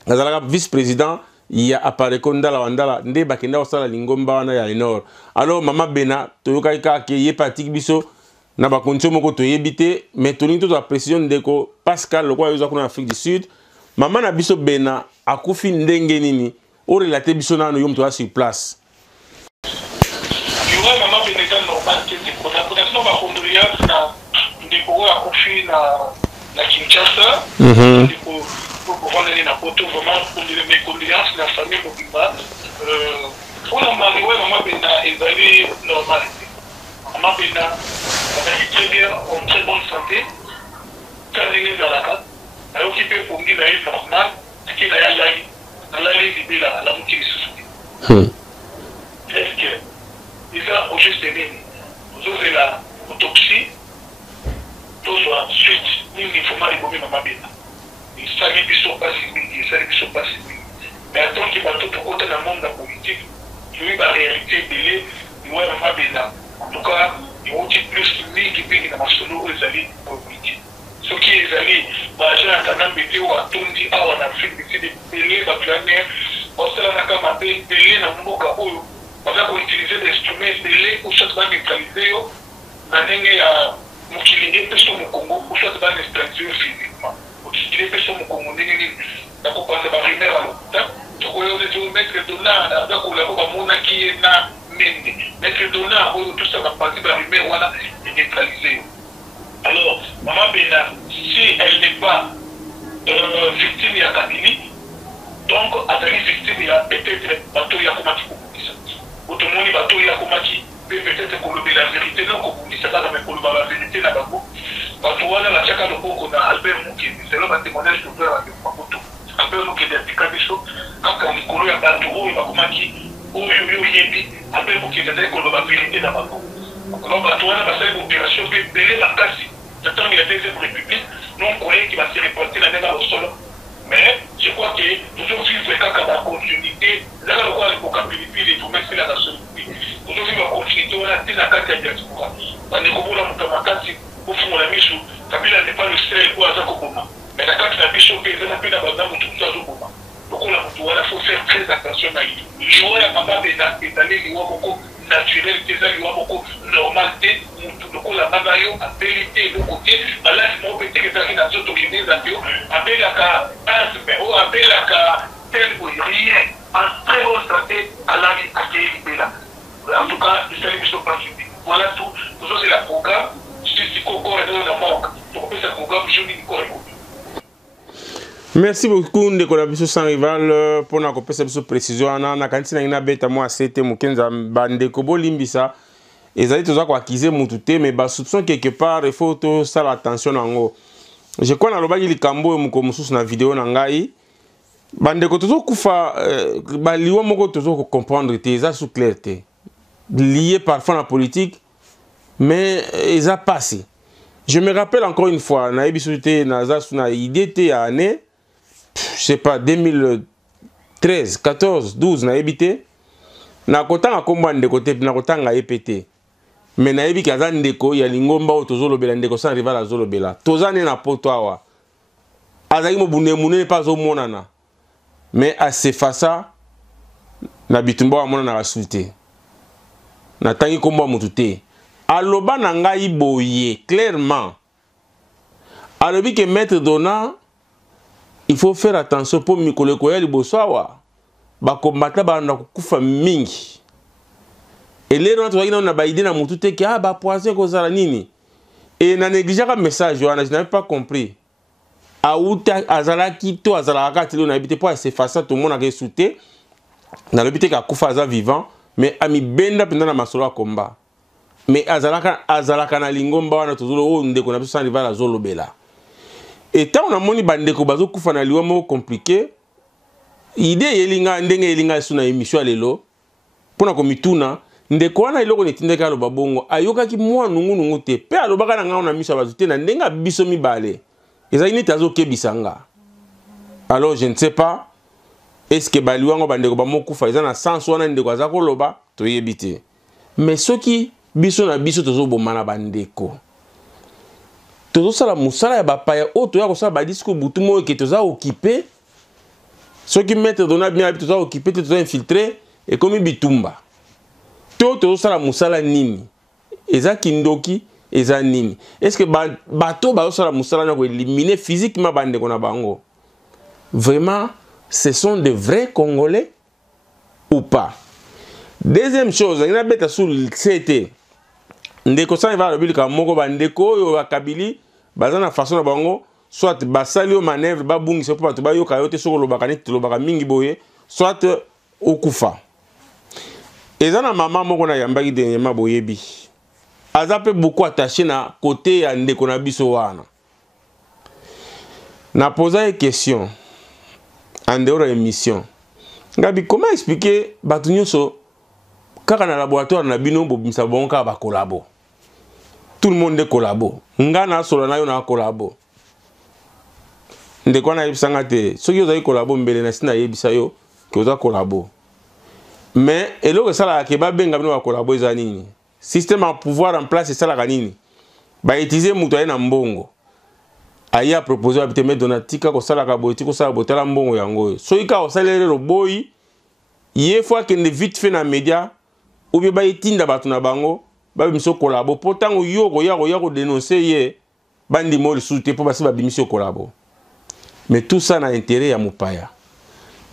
azalaka vice-président ya apareko ndala wandala nde bakenda osala lingomba wana ya Enor. Alors mama bena toyokaki kaka ye patiki biso na bakondition moko toyebi te mais tolingi to précision ndeko Pascal lokwa yoza kuna Afrique du Sud mama na biso bena akufi ndenge nini o relate biso nano yo mto sur place. Maman Beneta normal que des protagonistes non ma condoléance na ndeko akufi na Kinshasa pour pouvoir aller na poto vraiment pour mes condoléances la famille Mobimba pour la mari maman Beneta ezali normal maman Beneta elle est très bien en très bonne santé quand elle est dans la carte elle occupé pour dire elle est normal qu'il a elle est libérée la moitié sous est-ce que il va au juste aimer. Vous avez la autopsie, tout soit suite, il faut mal évoluer maman Bena. Il s'agit de son passé, il s'agit de son passé. Mais attends qu'il va tout autant dans le monde de la politique, il y a la réalité de l'île, il y a maman Bena. En tout cas, il y a aussi plus de mille qui payent dans ma solo aux alliés politiques. Ce qui est allé, j'ai un canal météo à Tondi, à en Afrique, c'est des pélés, la planète, on se l'a quand même pélé dans mon cas. On va utiliser des instruments télé ou soit va neutraliser dans les mukilini peso mu Congo ou soit va neutraliser physiquement. Mukilini peso mu Congo nini na ko passer par rimer à l'hôpital. To ko yo de mettre dona da ko la ko ba mona ki na mende. Mettre dona ou tout ça va passer par rimer voilà et neutraliser. Alors, maman Bena, si elle n'est pas victime ya Kabili, donc à la victime il y a peut-être bateau ya komati ko. Autrement, bateau il y a komaki peut-être qu'on le la vérité non qu'on dit ça mais qu'on la vérité là bas bateau là la chaka le qu'on a Albert Mouki c'est là un témoignage de frère de Makoto peu nous qui d'appliquer des choses quand on est collé à Bantouro il va comment qui ou yebi après vous qui êtes avec la vérité là-bas donc Bantouro a passé une opération qui est belle la casse j'attends qu'il y a deuxième république nous on croyait qu'il va se reporter la même au sol mais je crois que nous devons vivre quand la continuité là le quoi les vocabulaire les tout mettre la nationalité nous devons vivre la continuité on a été la carte de diaspora on est comme la mutamakazi au fond la mission Kabila n'est pas le seul ou à Zakoboma mais la carte de la mission qui est appelée la bande de tout ça Zakoboma donc on faut faire très attention à lui il y a pas mal d'étaler il y a beaucoup naturel des il y a beaucoup normalité donc la bagaille a vérité le côté là il faut peut-être que ça dans cette organisation appelle la ka ou appelle la ka tel rien en très bonne santé à la vie à Kébéla en tout cas je salue mission principale voilà tout nous c'est la programme si Coco est dans la banque donc c'est un programme je dis quoi. Merci beaucoup ndeko na biso sans rival pour na kopesa biso précision na kantina ina beta moi c'était mukenza bandeko bolimbisa ezali toza ko accuser mutu te mais ba soupçon quelque part il faut to ça attention nango je crois na lobaki likambo muko mususu na vidéo na ngai bandeko tozo kufa ba liwa moko tozo ko comprendre te ça sous clarté lié parfois à la politique mais ils a passé je me rappelle encore une fois na ebisute na za na idée te ya année je sais pas 2013 14 12 na ebité na kotanga komba ndeko te na kotanga EPT mais na ebi kaza ndeko ya lingomba o tozolobela ndeko sans rival azolobela tozane na poto awa azaki mo bunde munene pas au monana mais à se fasa na bitumba wa monana rasulté na tangi komba mutu te aloba na ngai boye clairement alobi que maître Dona il faut faire attention pour mikolo ko ya liboso awa ba kombata ba na kufa mingi et les gens qui na ba idée na mutu te ki ba poison ko zala nini et na négliger ka message je n'avais pas compris auta azala kito azala katilo na habité pour s'effacer tout le monde a sauté na l'habité ka kufa za vivant mais ami benda pendant na masolo combat mais azalaka na lingomba wana tozolo o ndeko na biso sans rival azolobela et tant on a moni bandeko bazo kufa na liwa mo compliqué idée yelinga ndenge yelinga suna émission lelo pona ko mituna ndeko wana iloko netindeka lo babongo ayoka ki mwa nungu te pe alobaka na nga na miso bazute na ndenga biso mibale eza ini tazo kebisanga alors je ne sais pas est-ce que baliwango bandeko ba mokufa eza na sens wana ndeko azako loba to yebite mais soki biso na biso tozo bomana bandeko tozo sala musala ya bapaya o to ya ko sala ba disco butu mo ke toza occupé soki maître Dona bien toza occupé toza infiltré et comme bitumba tozo sala musala nini eza kindoki eza nini est-ce que bato ba sala musala na ko éliminer physiquement bandeko na bango vraiment ce sont de vrais Congolais ou pas. Deuxième chose, il y a bête sur le CT. Ndeko sa va le ka moko bandeko yo bakabili bazana façon na bango soit basali yo manœuvre ba bungi c'est pour ba yo kayote soko lo bakani to lo baka mingi boye soit okufa. Ezana maman moko na yambaki dernièrement boyebi. Azape beaucoup attaché na côté ya ndeko na biso wana. Na poser une question en dehors de l'émission. Gabi, comment expliquer Batunyoso quand on a laboratoire na bino bobimisa bonka ba collabo. Tout le monde est collabo. Ngana solana yo na collabo. Ndeko na yebisanga te. Soki yo za collabo mbele na sina yebisa yo ke oza collabo. Mais eloko sala ke ba benga bino ba collabo eza nini? Système à pouvoir en place sala kanini? Ba utiliser mutu na mbongo. Aya proposé à mettre donatika ko sala ka boyti ko sala botala mbongo yango. Soki ka o salere ro boy ye fois que ne vite fait na média ou bien ba itinda batu na bango ba bimiso collabo pourtant yo ko dénoncer ye bandi mo souté pour basi ba bimiso collabo. Mais tout ça na intérêt ya mupaya.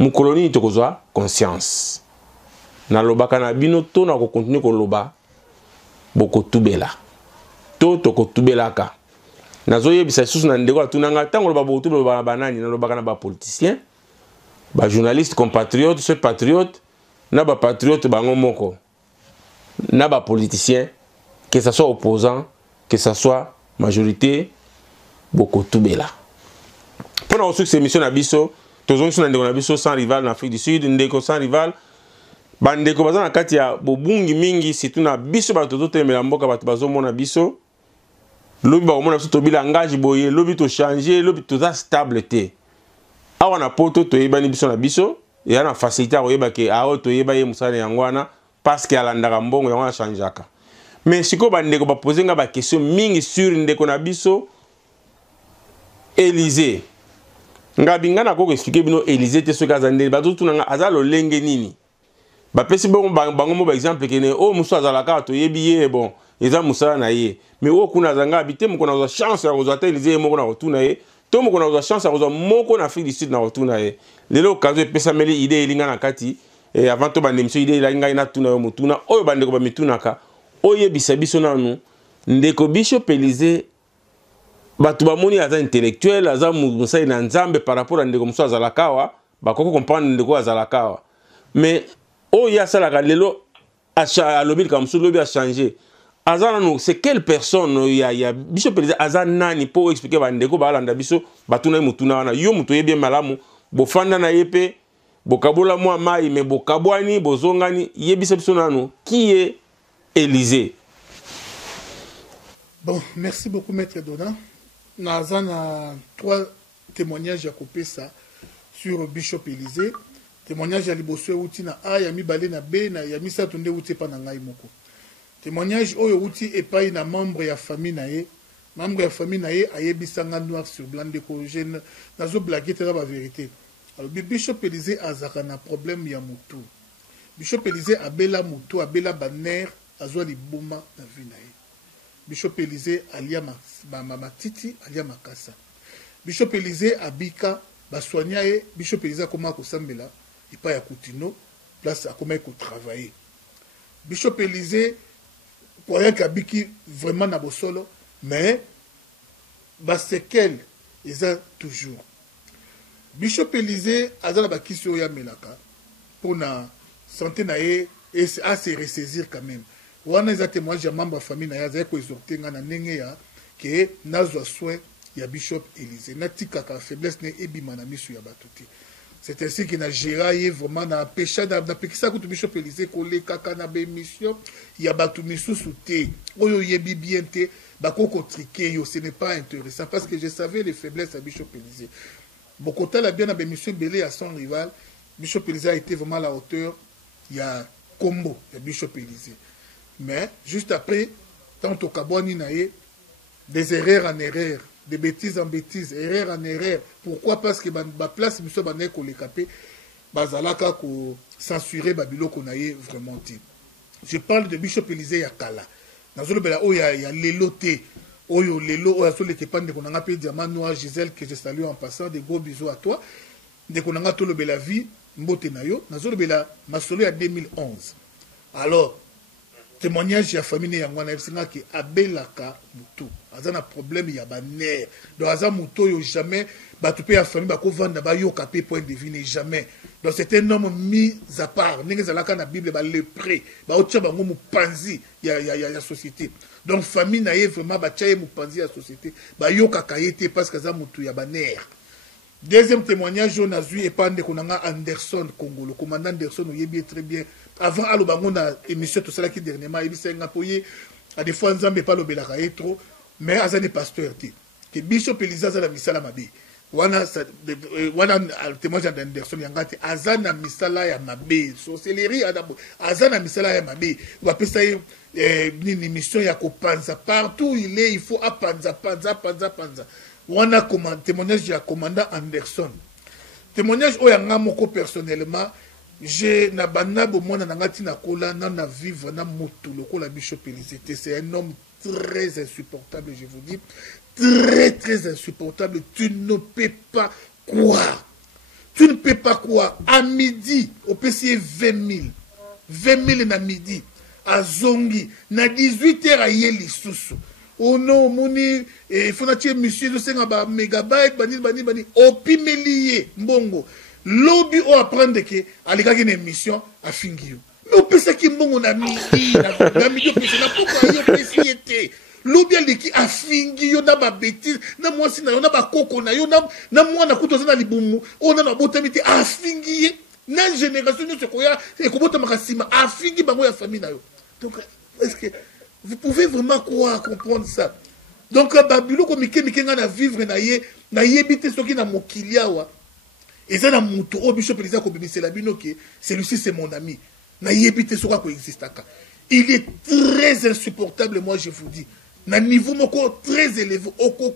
Mu colonie to kozwa conscience. Na lobaka na bino to na ko continuer ko loba boko tubela. To ko tubelaka. Nazoye bisa susu na ndeko atunanga tango loba botu loba banani na loba kana ba politicien ba journaliste compatriote ce patriote na ba patriote bango moko na ba politicien que ça soit opposant que ça soit majorité boko tubela. Pendant cette émission na biso tozongi so na ndeko na biso sans rival en Afrique du Sud, ndeko sans rival bandeko baza na kati ya bobungi mingi surtout na biso bato totemela mboka bato bazomona biso lobi bakomona biso tobila engage boye lobi to changer lobi toza stable te awa na poto toyebani biso na biso ya na facilité ya koyeba ke ao toyeba ye mosala yango wana parce que alandaka mbongo yango achangeaka mais sikoyo bandeko bapose nga bakestion mingi sur ndeko na biso Élysée nga binga na koko expliquer bino Élysée te soki aza ndeni bazotuna nga aza lolenge nini bapesi bango mo ba exemple kene o muso azalaka toyebi ye bon eza musala na ye mais o kuna azanga habité moko na chance ya kozwa te Élysée moko na kotuna ye to moko na chance ya kozwa moko na Afrique du Sud na kotuna ye lelo okazo epesameli idée elinga na kati avant to bande émission idée elinga ina tuna yo mutuna oyo bandeko ba mitunaka oyebisa biso nanu ndeko Bishop Élysée batu bamoni aza intellectuel aza musala na nzambe par rapport à ndeko muso azalakawa bakoko comprendre ndeko azalakawa mais oyo asalaka lelo alobi ka muso lobi a changer aza nanu c'est quelle personne ya Bishop Élysée aza nani po expliquer bandeko balanda biso batuna mutuna wana yo muto yebi malamu bofanda na yepe bokabola mwa mai me bokabwani bozongani yebisa biso nanu qui est Élysée. Bon, merci beaucoup Maître Dona. Nazan a 3 témoignages à couper ça sur Bishop Élysée. Témoignage à Liboso outi na A ya mi balé na B na ya mi sa tonde outi pa na ngai moko. Témoignage oyo outi epai na membre ya famille na ye. Membre ya famille na ye ayebisanga noir sur blanc de ko jeune nazo blaguer te la vérité. Alors Bishop Élysée azaka na problème ya mutu. Bishop Élysée abela mutu abela baner azwa libuma na vie na ye. Bishop Élysée alia matiti alia makasa. Bishop Élysée abika basoigna ye Bishop Élysée akoma kosambela ipa ya kutino place akoma ko travailler. Bishop Élysée croyait qu'abiki vraiment na bosolo mais basekel eza toujours. Bishop Élysée azala bakisi oya melaka pour na santé na ye et à se ressaisir quand même. Wana eza témoignage ya membre famille na ya za ko exhorter nga na ndenge ya ke nazwa soin ya Bishop Élysée natika ka faiblesse ne ebima na misu ya batuti. C'est ainsi qu'il a géré vraiment na péché na pekisa ko Bishop Élysée ko le kaka na be mission ya batu misusu te oyo yebi bien te bakoko triquer yo ce n'est pas intéressant parce que je savais les faiblesses à Bishop Élysée. Bokota la bien na be mission belé à son rival Bishop Élysée a été vraiment à la hauteur il y a combo de Bishop Élysée. Mais juste après, tant au Kabouani naïe, des erreurs en erreurs, des bêtises en bêtises, erreurs en erreurs. Pourquoi? Parce que ma place, M. Bané, qu'on les capé, Bazalaka, qu'on censurait Babilo, qu'on aille vraiment dit. Je parle de Bishop Élysée Yakala. Dans le bela, il y a l'éloté, Oyo, l'élo, Oyo, sur les képans de qu'on a appelé Diamant Noir Gisèle, que je salue en passant, des gros bisous à toi. De qu'on a tout le bela vie, Mbote Nayo, dans le bela, ma solo à 2011. Alors, témoignage ya famille ya ngwana esinga ki abelaka mutu azana problème ya baner donc aza mutu yo jamais batu pe ya famille ba ko vanda ba yoka pe point de vue jamais donc c'est un homme mis à part ninga zalaka na bible ba lépré ba otcha bango mupanzi ya société donc famille na ye vraiment ba tchaye mupanzi ya société ba yoka kayete parce que aza mutu ya baner. Deuxième témoignage, on a vu Anderson Congo, le commandant Anderson, il est très bien. Avant, on a émission tout ça qui dernièrement, il s'est appuyé à des fois, on n'a pas le belaka trop, mais à des pasteurs. Que Bishop Élysée a la misala mabi. On a le témoignage d'Anderson, il y a Azana misala ya mabi. Sorcellerie, Azana misala ya mabi. On va passer une émission, il y a Panza. Partout il est, il faut à Panza. On a témoignage du commandant Anderson. Témoignage où yanga moko personnellement, j'ai na banabo mona nangati na kola na vivre na moto le kola Bishop Élysée. C'est un homme très insupportable, je vous dis, très insupportable. Tu ne peux pas croire. Tu ne peux pas croire. À midi, au PCA 20 000 na midi, à Zongi, na 18h à Yeli Soussou. Oh non, moni, il faut que monsieur de 5 mégabytes, bani, opimelié, mbongo. Lobby ou apprendre que, à l'égal d'une émission, à Fingio. Mais on peut ça qui mbongo na midi, na midi, na pourquoi il y a lobi aleki afingi yo na ba bêtise na mwasi na yo na ba koko na yo na mwana kutoza na libumu ona na botami te afingi ye na génération nyonso koya ekobotamaka nsima afingi bango ya famille na yo. Donc est-ce que vous pouvez vraiment croire comprendre ça? Donc babiloko mike nga na vivre na yebite soki na mokili awa eza na mutu o Bishop Elisa ko bebisela bino ke celui-ci c'est mon ami na yebite soka ko existaka. Il est très insupportable, moi je vous dis. Na niveau moko très élevé oko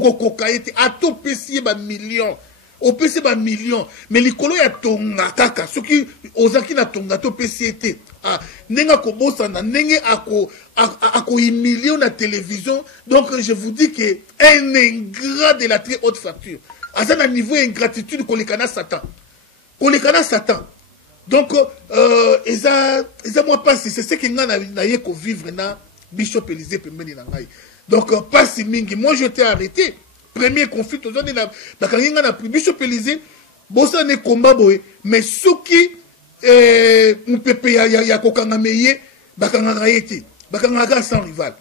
kokayete ato pesier ba million. O pesier ba million mais likolo ya tonga kaka soki ozaki na tonga to pesiete. Ah, nenga ko bossa na nenge ako humilier na télévision. Donc je vous dis que un ingrat de la très haute facture. À ça niveau ingratitude kolekana Satan. Donc eza moi pas c'est ce que nga na ye ko vivre na Bishop Elisa pembeni na ngai. Donc pas si mingi moi je t'ai arrêté. Premier conflit aux années na bakanginga na Bishop Elisa bossa ne combat boy mais soki mpepe ya kokanga meye bakanga yete bakanga sans rival.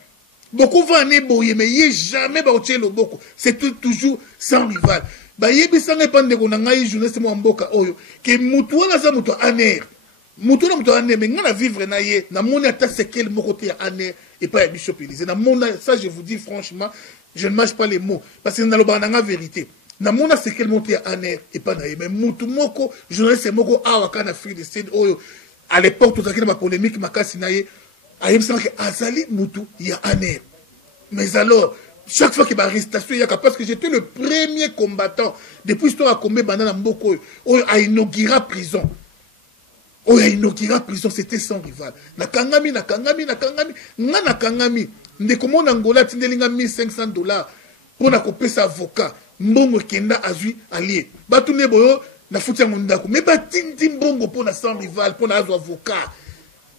Beaucoup vont aller boye mais y jamais ba otie loboko. C'est toujours sans rival. Ba yebi sanga pande ko ngai journaliste mo mboka oyo ke mutu wana za mutu aner. Mutu aner mais ngana vivre na ye na moni ata sekel mo côté aner et pas Bishop Elisa. Na mona ça je vous dis franchement, je ne mâche pas les mots parce que na lo bananga vérité. Na mona sekel mo te aner et pas na ye mais mutu moko journaliste moko awa kana fille de scène oyo à l'époque tout ça qui na polémique makasi na ye ayem sanga ke azali mutu ya aner. Mais alors chaque fois qu'il y a arrestation, il y a parce que j'étais le premier combattant depuis l'histoire à combattre Banana Mboko à inaugurer prison. C'était sans rival. Nakangami. Ne comment Angola tindelinga $1500 pour na couper sa avocat. Mbongo kenda azui allié. Batune boyo na futia mondako. Mais batindi mbongo pour na sans rival pour na azo avocat.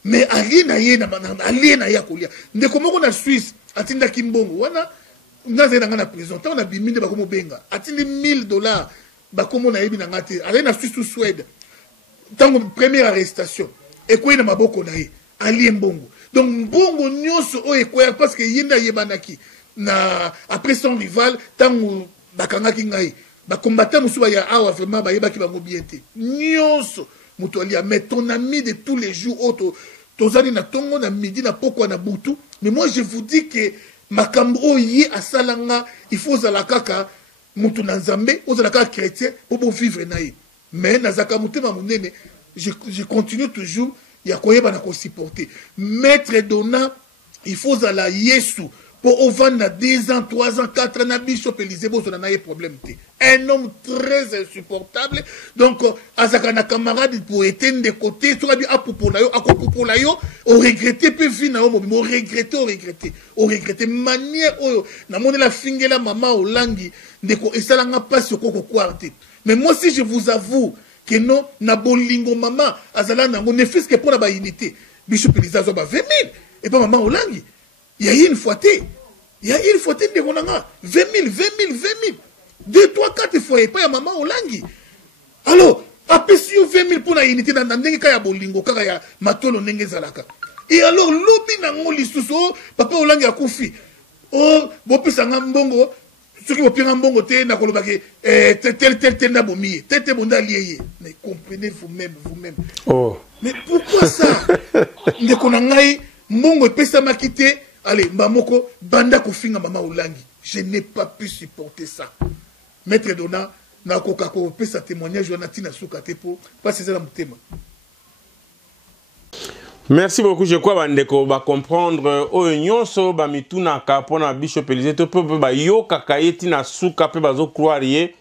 Mais allié na ya kolia. Ne comment on a Suisse atinda kimbongo wana naze na prison tant on a biminde bakomo benga atindi $1000 bakomo na yebi na ngate allez na Suisse ou Suède tant première arrestation et quoi na maboko na ye ali mbongo donc mbongo nyonso o ekoya parce que yenda yebanaki na après son rival tant bakangaki ngai ba combattant musuba ya awa vraiment ba yebaki bango bien te nyonso muto ali mais ton ami de tous les jours auto tozali na tongo na midi na poko na butu mais moi je vous dis que makambo yi asalanga il faut zala kaka mutu na nzambe ozala kaka chrétien pour vivre na ye mais nazaka mutema munene je continue toujours ya koyeba na ko supporter maître donna il faut zala Yesu pour au vendre 2 ans 3 ans 4 ans na Bishop Elisa bozo na ye problème te un homme très insupportable donc azaka na camarade pour éteindre de côté to bi apopola yo akopopola yo o regretter pe vie na yo mo regretter manière oyo na moni la fingela mama olangi ndeko esalanga passe ko kwarte mais moi si je vous avoue que non na bolingo mama azala nango ne fils que pour la ba unité Bishop Elisa zo ba 20 000 et pas maman olangi il y a une fois de konanga 20 000 2 3 4 fois et pas ya maman olangi alors apesi yo 20 000 pour la unité na ndenge ka ya bolingo kaka ya matolo ndenge zalaka et alors lobi nango lisusu papa olangi akufi bopesa nga mbongo soki bopinga mbongo te na koloba ke tel na bomiye tel bonda lié mais comprenez vous-même mais pourquoi ça ndeko na ngai mbongo epesa makite allez mbamoko banda kofinga mama olangi je n'ai pas pu supporter ça maître donna na koka ko pesa témoignage wana tina suka te po pas c'est ça la mutema. Merci beaucoup. Je crois bandeko ba comprendre o nyonso ba mituna ka pona Bishop Elisa to pe ba yo kakayeti na suka pe bazo croire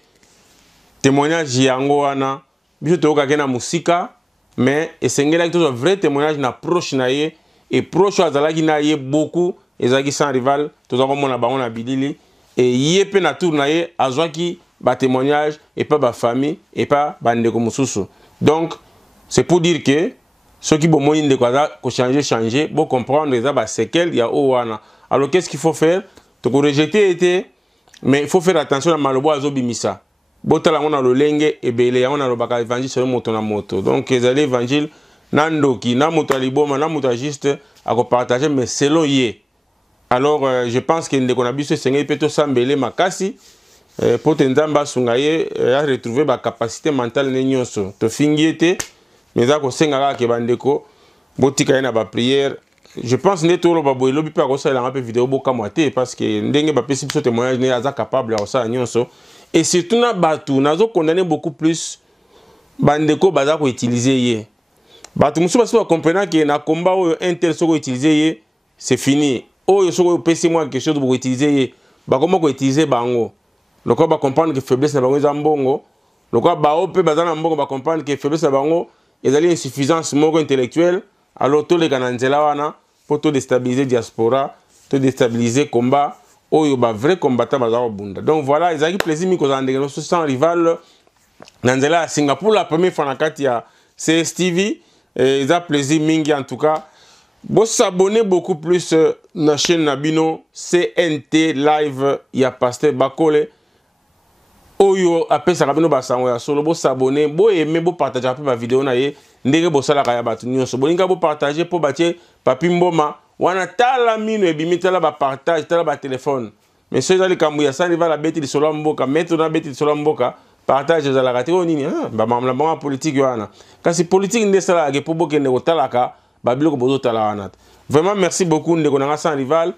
témoignage yango wana Bishop to ka na musika mais esengela to vrai témoignage na proche na ye et proche azalaki na ye beaucoup ezaki sans rival to za komona ba on bilili et ye pe na tour na ye azwaki ba témoignage et pas ba famille et pas bandeko mususu. Donc c'est pour dire que ceux qui ont moyen de changer, bon comprendre les séquelles, il y a Owana. Alors qu'est-ce qu'il faut faire? Tu peux rejeter, mais il faut faire attention à Malobo Azobimisa. Botala on a le lenge et belé, on a le baka évangile sur le moto na moto. Donc les allées évangile, nando qui na moto aliboma, na moto juste à partager, mais selon yé. Alors, je pense que ndeko na biso sengeli pe to sambele makasi pour te nzamba sungaye a retrouver ba capacité mentale ne nyonso. To fingiete mais za ko senga ka bandeko botika na ba prière. Je pense que tout le monde a pu faire une vidéo parce que ndenge ba pesi biso témoignage ne aza capable ya ça nyonso et surtout na batu nazo condamner beaucoup plus bandeko baza ko utiliser ye. Batu musu baso comprendre que na combat oyo intel soko utiliser ye c'est fini. Oyo soko pesi moi quelque chose pour utiliser ye ba comment ko utiliser bango. Loko ba comprendre que faiblesse na bango za mbongo. Loko ba ope baza na mbongo ba comprendre que faiblesse na bango ezali insuffisance moko intellectuelle. Alors, tous les Gananzela, pour tout déstabiliser diaspora, tout déstabiliser combat, oyo ba vrai combattant bazaro bunda. Donc voilà, ils ont eu plaisir que nous sans rival Nanzela à Singapour la première fois dans Katia CSTV. Ils ont plaisir mingi en tout cas. Vous s'abonnez beaucoup plus na chaîne Nabino CNT live ya Pasteur Bakole. Oyo après ça Nabino basango ya solo vous s'abonner, vous aimer, vous partager un peu ma vidéo na ye. Ndenge bosala kaya batu nyonso bolinga bo partager po batie papi mboma wana tala mino ebimitala ba partage tala ba téléphone mais ceux ali kambu ya sani va la beti lisolo mboka mettre na beti lisolo mboka partage za la kati nini ba mamla ba politique wana kasi politique ndesala ke po bokende ko talaka ba biloko bozo tala wana vraiment merci beaucoup ndeko na sans rival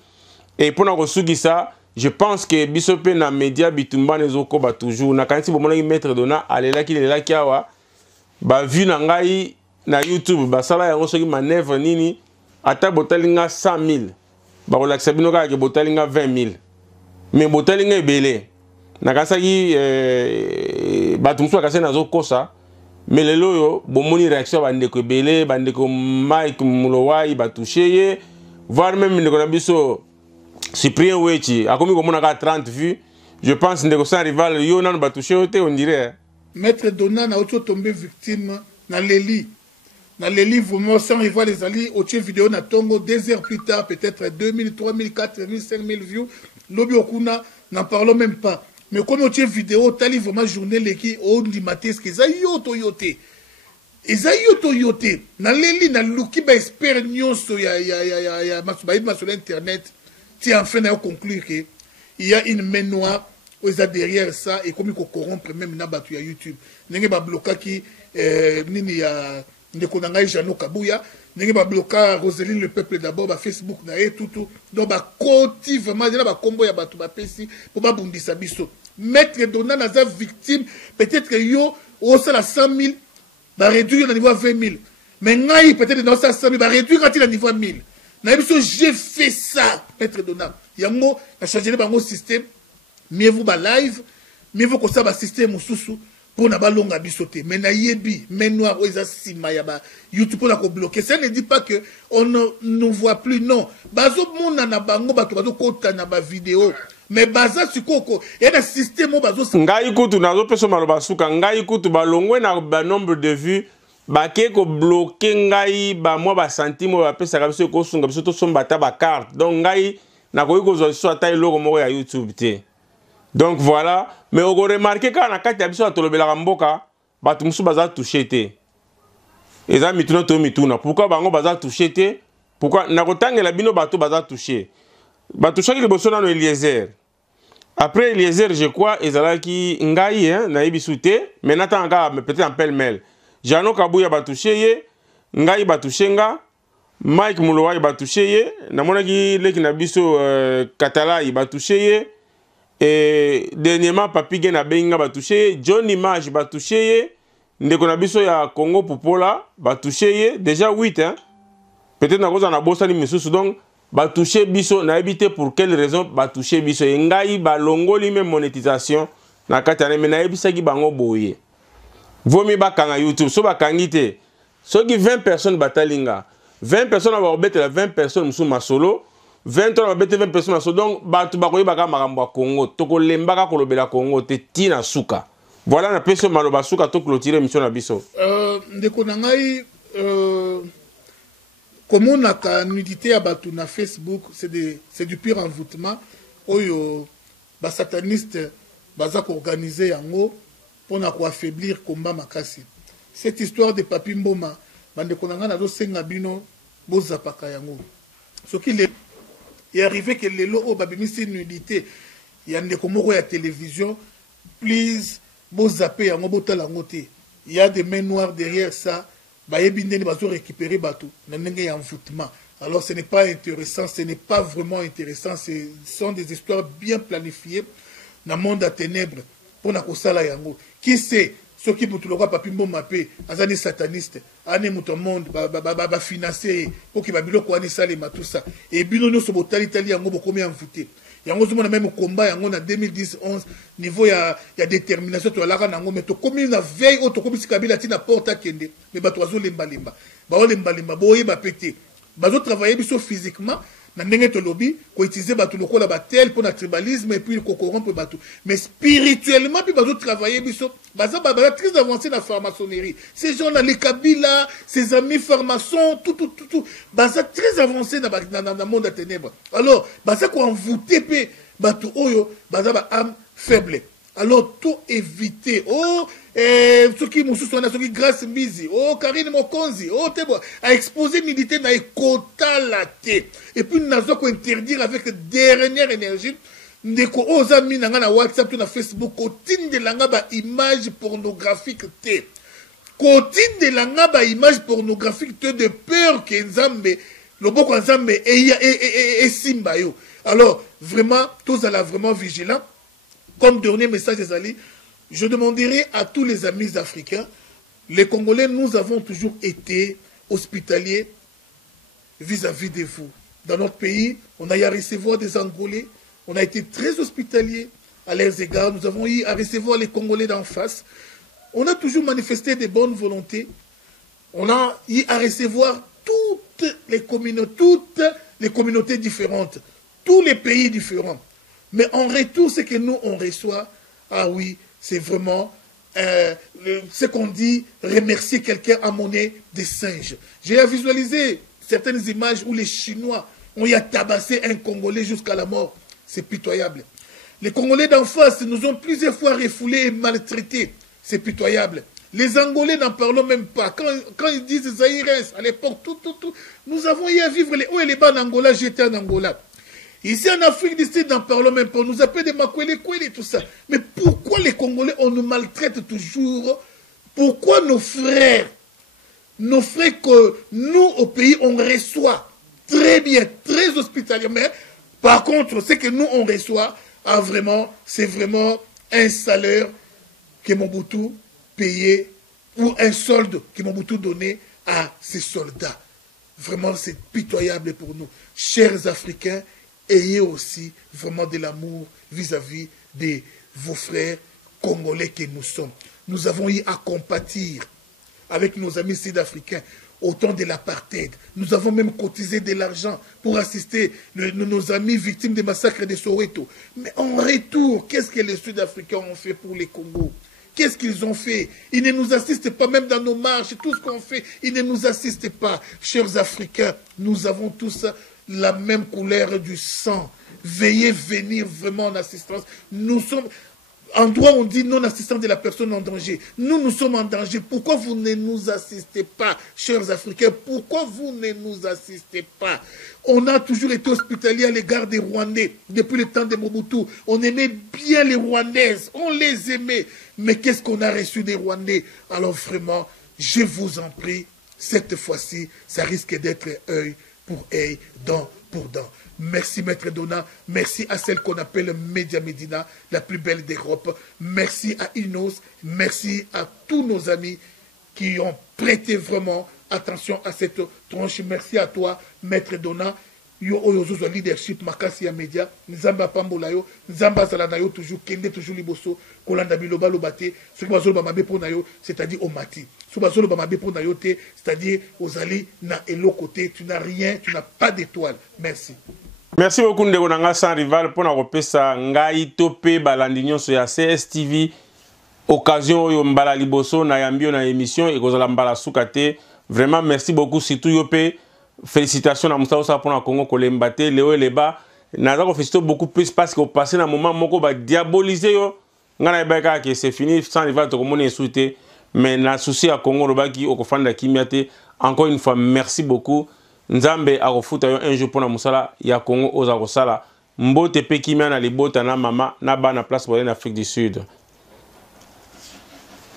et pour na kosugisa je pense que bisope na média bitumba nezoko ba toujours na kanisi bomona mettre dona alela ki lela kiawa ba vu na ngai na YouTube ba sala yango soki manœuvre nini ata botalinga 100 000 ba ko lakisa bino ka ke botalinga 20 000 mais botalinga ebele na kasaki ba tumso ka sena zo kosa mais lelo yo bomoni réaction ba ndeko ebele ba ndeko Mike Mulowai ba toucher voir même ndeko na biso Cyprien Wechi akomi ko mona ka 30 vues je pense ndeko sans rival yo nanu ba toucher ote on dirait Maître Dona n'a auto tombé victime dans Leli. Dans Leli, vraiment, sans rival, les alliés, autre vidéo n'a tongo 2 heures plus tard, peut-être 2000, 3000, 4000, 5000 views. Lobi Okuna, n'en parlons même pas. Mais comme autre vidéo, tali vraiment journée, les qui ont dit maté, ce qu'ils ont yoto yoté. Ils ont yoto yoté. Dans Leli, dans Luki, bah, espère nyonso, ya, ma sur Internet. Tiens, enfin, on conclure qu'il y a une main noire. Ils ont derrière ça et comme ils corrompent même na batu ya YouTube. Nenge ba bloquer qui nini ya ndekonanga Jano Kabuya, nenge ba bloquer Roseline le peuple d'abord ba Facebook na et tout donc ba koti vraiment na ba combo ya batu ba pesi pour ba bundisa biso. Maître Dona na za victime peut-être que yo au sala 100 000 ba réduire au niveau à 20 000. Mais ngai peut-être dans ça 100 000 ba réduire quand il a niveau à 1000. Na biso j'ai fait ça Maître Dona. Yango na changer bango système. Mieux vous ba live, mieux vous que ça ba système sous pour na ba longa bisoté. Mais na yebi, mais noir oza sima ya ba YouTube pour la ko bloquer. Ça ne dit pas que on ne nous voit plus non. Bazo mona na bango ba to bazo kota na ba vidéo. Mais baza sikoko, et le système bazo ngai kutu nazo peso maloba suka ngai kutu ba longwe na ba nombre de vues ba ke ko bloquer ngai ba moi ba centime ba pesa ka biso ko sunga biso to somba ta ba carte. Donc ngai na ko ko zo ata iloko moko ya YouTube te. Donc voilà, mais on remarque quand on a quatre habitudes à tolobela ramboka, batu musu baza touché te. Eza mituna to mituna. Pourquoi bango baza touché te? Pourquoi na kotange la bino batu baza touché? Batu chaki liboso na no Eliezer. Après Eliezer, je crois, ezala ki ngai hein, na ibisute, mais nata nga peut-être en pêle-mêle. Jano Kabuya ba touché ye, ngai ba touché nga, Mike Mulowai ba touché ye, na mona ki leki na biso Katala ba touché ye. Et dernièrement, Papi Gen a benga ba touché, John Image ba touché, ndeko na biso ya Congo Popola ba touché, déjà 8 hein. Peut-être na cause na bossa ni misusu donc ba touché biso na évité pour quelle raison ba touché biso ngai ba longoli même monétisation na katane mais na ebisa ki bango boye. Vomi ba kanga YouTube so ba kangite. So ki 20 personnes batalinga, 20 personnes ba obetela 20 personnes musu masolo. 20 ans, 20 personnes. Donc, batu bakoyi baka makambo Congo. Toko lembaka kolobela Congo te tina suka. Voilà na peso maloba suka to clôturer mission na biso. Ndeko na ngai comment on a nudité à batu na Facebook, c'est du pire envoûtement. Oyo ba sataniste baza ko organiser yango pour na ko affaiblir combat makasi. Cette histoire de Papi Mboma, bande ko na nga na zo senga bino boza paka yango. Ce qui est et arrivé que les lots au babimisi nudité il y a des komoko ya télévision please bo zapper yango botala ngote il y a des mains noires derrière ça bayebi ndeni bazo récupérer bateau na ndenge ya envoûtement. Alors ce n'est pas intéressant, ce n'est pas vraiment intéressant, ce sont des histoires bien planifiées dans le monde de ténèbres pour na kosala yango. Qui sait ceux qui mutu lokwa papi mboma pe azani sataniste ane mutu monde ba financer pour que babilo ko ani salema tout ça et bino no so botali tali yango bokomi envoûté. Yango zomona même combat yango na 2010-11 niveau ya détermination to alaka nango mais to komi na veille o to komi sikabila tina porta kende mais ba to azo lemba lemba ba o lemba lemba boye ba pété bazo travailler biso physiquement na ndenge to lobby ko utiliser ba to lokola ba tel pour na tribalisme et puis ko corrompre ba tout mais spirituellement puis bazo travailler biso baza très avancé na franc-maçonnerie ces gens là les kabila ces amis francs-maçons tout baza très avancé dans le monde des ténèbres alors baza ko envoûter pe ba tout oyo baza ba âme faible alors tout éviter ceux qui m'ont soutenu, ceux qui grâce Mizi, Karine Mokonzi, Tebo, a exposé milité na ekota la tête. Et puis nous avons interdire avec dernière énergie, ndeko ozami nanga na WhatsApp, na Facebook, kotine de langa ba image pornographique te. Kotine de langa ba image pornographique te de peur que Nzambe, le boko Nzambe et simba yo. Alors vraiment, tous à la vraiment vigilant. Comme dernier message des alliés. Je demanderai à tous les amis africains, les Congolais, nous avons toujours été hospitaliers vis-à-vis de vous. Dans notre pays, on a eu à recevoir des Angolais, on a été très hospitaliers à leurs égards, nous avons eu à recevoir les Congolais d'en face. On a toujours manifesté de bonnes volontés, on a eu à recevoir toutes les communautés différentes, tous les pays différents. Mais en retour, ce que nous, on reçoit, ah oui, c'est vraiment ce qu'on dit, remercier quelqu'un à monnaie des singes. J'ai à visualiser certaines images où les Chinois ont y a tabassé un Congolais jusqu'à la mort. C'est pitoyable. Les Congolais d'en face nous ont plusieurs fois refoulés et maltraités. C'est pitoyable. Les Angolais n'en parlons même pas. Quand ils disent Zaïrens, à l'époque, nous avons y à vivre les hauts et les bas en Angola, j'étais en Angola. Ici en Afrique du Sud, n'en parlons même pas. On nous appelle des Makwele et tout ça. Mais pourquoi les Congolais, on nous maltraite toujours? Pourquoi nos frères que nous, au pays, on reçoit très bien, très hospitalier. Mais par contre, ce que nous, on reçoit, c'est vraiment un salaire que Mobutu payait ou un solde que Mobutu donnait à ses soldats. Vraiment, c'est pitoyable pour nous. Chers Africains, ayez aussi vraiment de l'amour vis-à-vis de vos frères congolais que nous sommes. Nous avons eu à compatir avec nos amis sud-africains au temps de l'apartheid. Nous avons même cotisé de l'argent pour assister nos amis victimes des massacres de Soweto. Mais en retour, qu'est-ce que les Sud-Africains ont fait pour les Congos? Qu'est-ce qu'ils ont fait? Ils ne nous assistent pas, même dans nos marches, tout ce qu'on fait, ils ne nous assistent pas. Chers Africains, nous avons tous la même couleur du sang. Veuillez venir vraiment en assistance. Nous sommes, en droit on dit non-assistance de la personne en danger. Nous sommes en danger. Pourquoi vous ne nous assistez pas, chers Africains? Pourquoi vous ne nous assistez pas? On a toujours été hospitalier à l'égard des Rwandais. Depuis le temps de Mobutu, on aimait bien les Rwandaises. On les aimait. Mais qu'est-ce qu'on a reçu des Rwandais? Alors vraiment, je vous en prie, cette fois-ci, ça risque d'être œil pour œil, dent pour dent. Merci Maître Donat, merci à celle qu'on appelle Média Médina, la plus belle d'Europe. Merci à Inos, merci à tous nos amis qui ont prêté vraiment attention à cette tranche. Merci à toi Maître Donat. Yo oyozo leadership makasi ya media nzamba pambola yo nzamba sala na yo toujours kende toujours liboso kolanda biloba lobate ce qui bazolo ba mabe pona yo c'est-à-dire au mati ce bazolo ba mabe pona yo te c'est-à-dire ozali na elo côté tu n'as rien, tu n'as pas d'étoile. Merci. Merci beaucoup ndeko nanga sans rival pona kopesa ngai topé balandi nyonso ya CSTV occasion oyo mbala liboso na yambio na émission et kozala mbala sukate. Vraiment merci beaucoup surtout yopé. Félicitations à Moussa pour la Congo Kolembate, Léo et Leba. Nous avons félicité beaucoup plus parce qu'au passé, dans un moment, on va diaboliser. C'est fini, sans rival, tout le monde est insulté. Mais le souci à Congo, encore une fois, merci beaucoup. nzambe akofuta yo un jour pona musala ya Congo oza kosala mbote pe kimia na libota na mama na bana place pour en Afrique du Sud.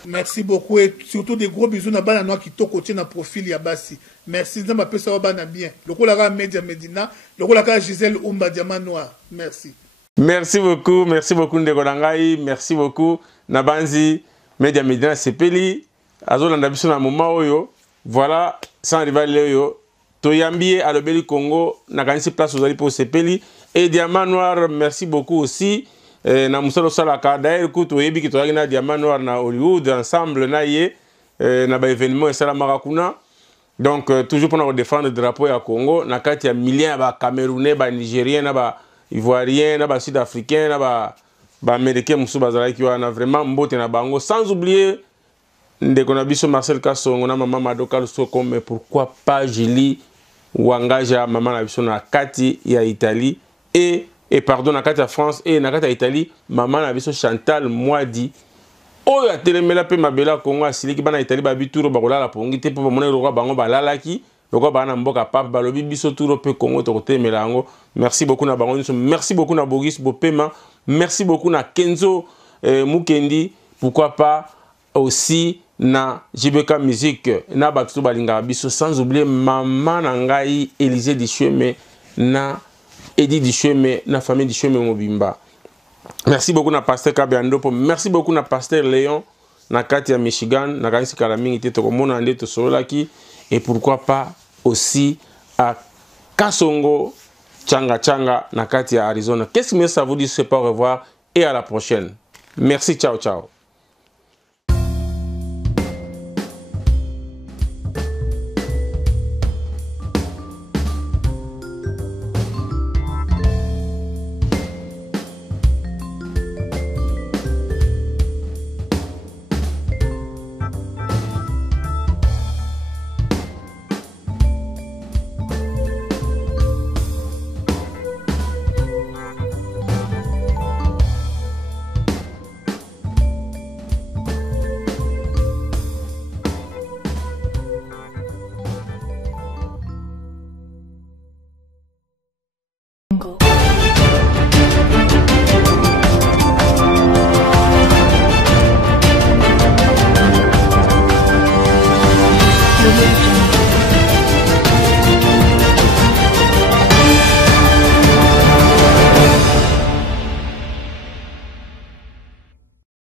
Merci beaucoup et surtout des gros bisous na bana noa qui to côté na profil ya basi. Merci nzamba pesa wa bana bien. Lokola ka Media Medina, lokola ka Gisèle Umba Diamant Noir. Merci. Merci beaucoup ndeko nangai, merci beaucoup Nabanzi Media Medina sepeli azolanda biso na moment oyo. Voilà, sans rival yo toyambie à l'Obéli Congo na kanisi place ozali pour sepeli et Diamant Noir, merci beaucoup aussi. Na musalo sala ka d'ailleurs kuto yebi ki toyaki na Diamant Noir na Hollywood ensemble na ye na ba événement esala marakuna. Donc toujours pour nous défendre le drapeau ya Congo na kati ya millions ba Camerounais, ba Nigériens, na ba Ivoiriens, na ba Sud-Africains, na ba Américains musu bazalaki wana vraiment mbote na bango sans oublier ndeko na biso Marcel Kasongo na maman Madoka Lusoko mais pourquoi pas Julie Wangaja maman na biso na kati ya Italie et pardon na kati ya France et na kati ya Italie maman na biso Chantal Mwadi oyo atelemela pe mabela Congo asiliki bana Italie babi turo bakolala pongi te po bamona rokwa bango balalaki rokwa bana mboka papa balobi biso turo pe Congo to kotemela yango. Merci beaucoup na bango, merci beaucoup na Boris Bopema, merci beaucoup na Kenzo Mukendi, pourquoi pas aussi na JBK Musique na batu balinga biso sans oublier maman na ngai Élisée Dicheme na Eddie Dicheme na famille Dicheme Mobimba. Merci beaucoup na pasteur Kabiandopo, merci beaucoup na pasteur Léon na Katia Michigan na kanisi kalamingi te tokomona nde to solaki et pourquoi pas aussi à Kasongo Changa na Katia Arizona. Qu'est-ce que ça vous dit? C'est pas au revoir et à la prochaine. Merci, ciao ciao.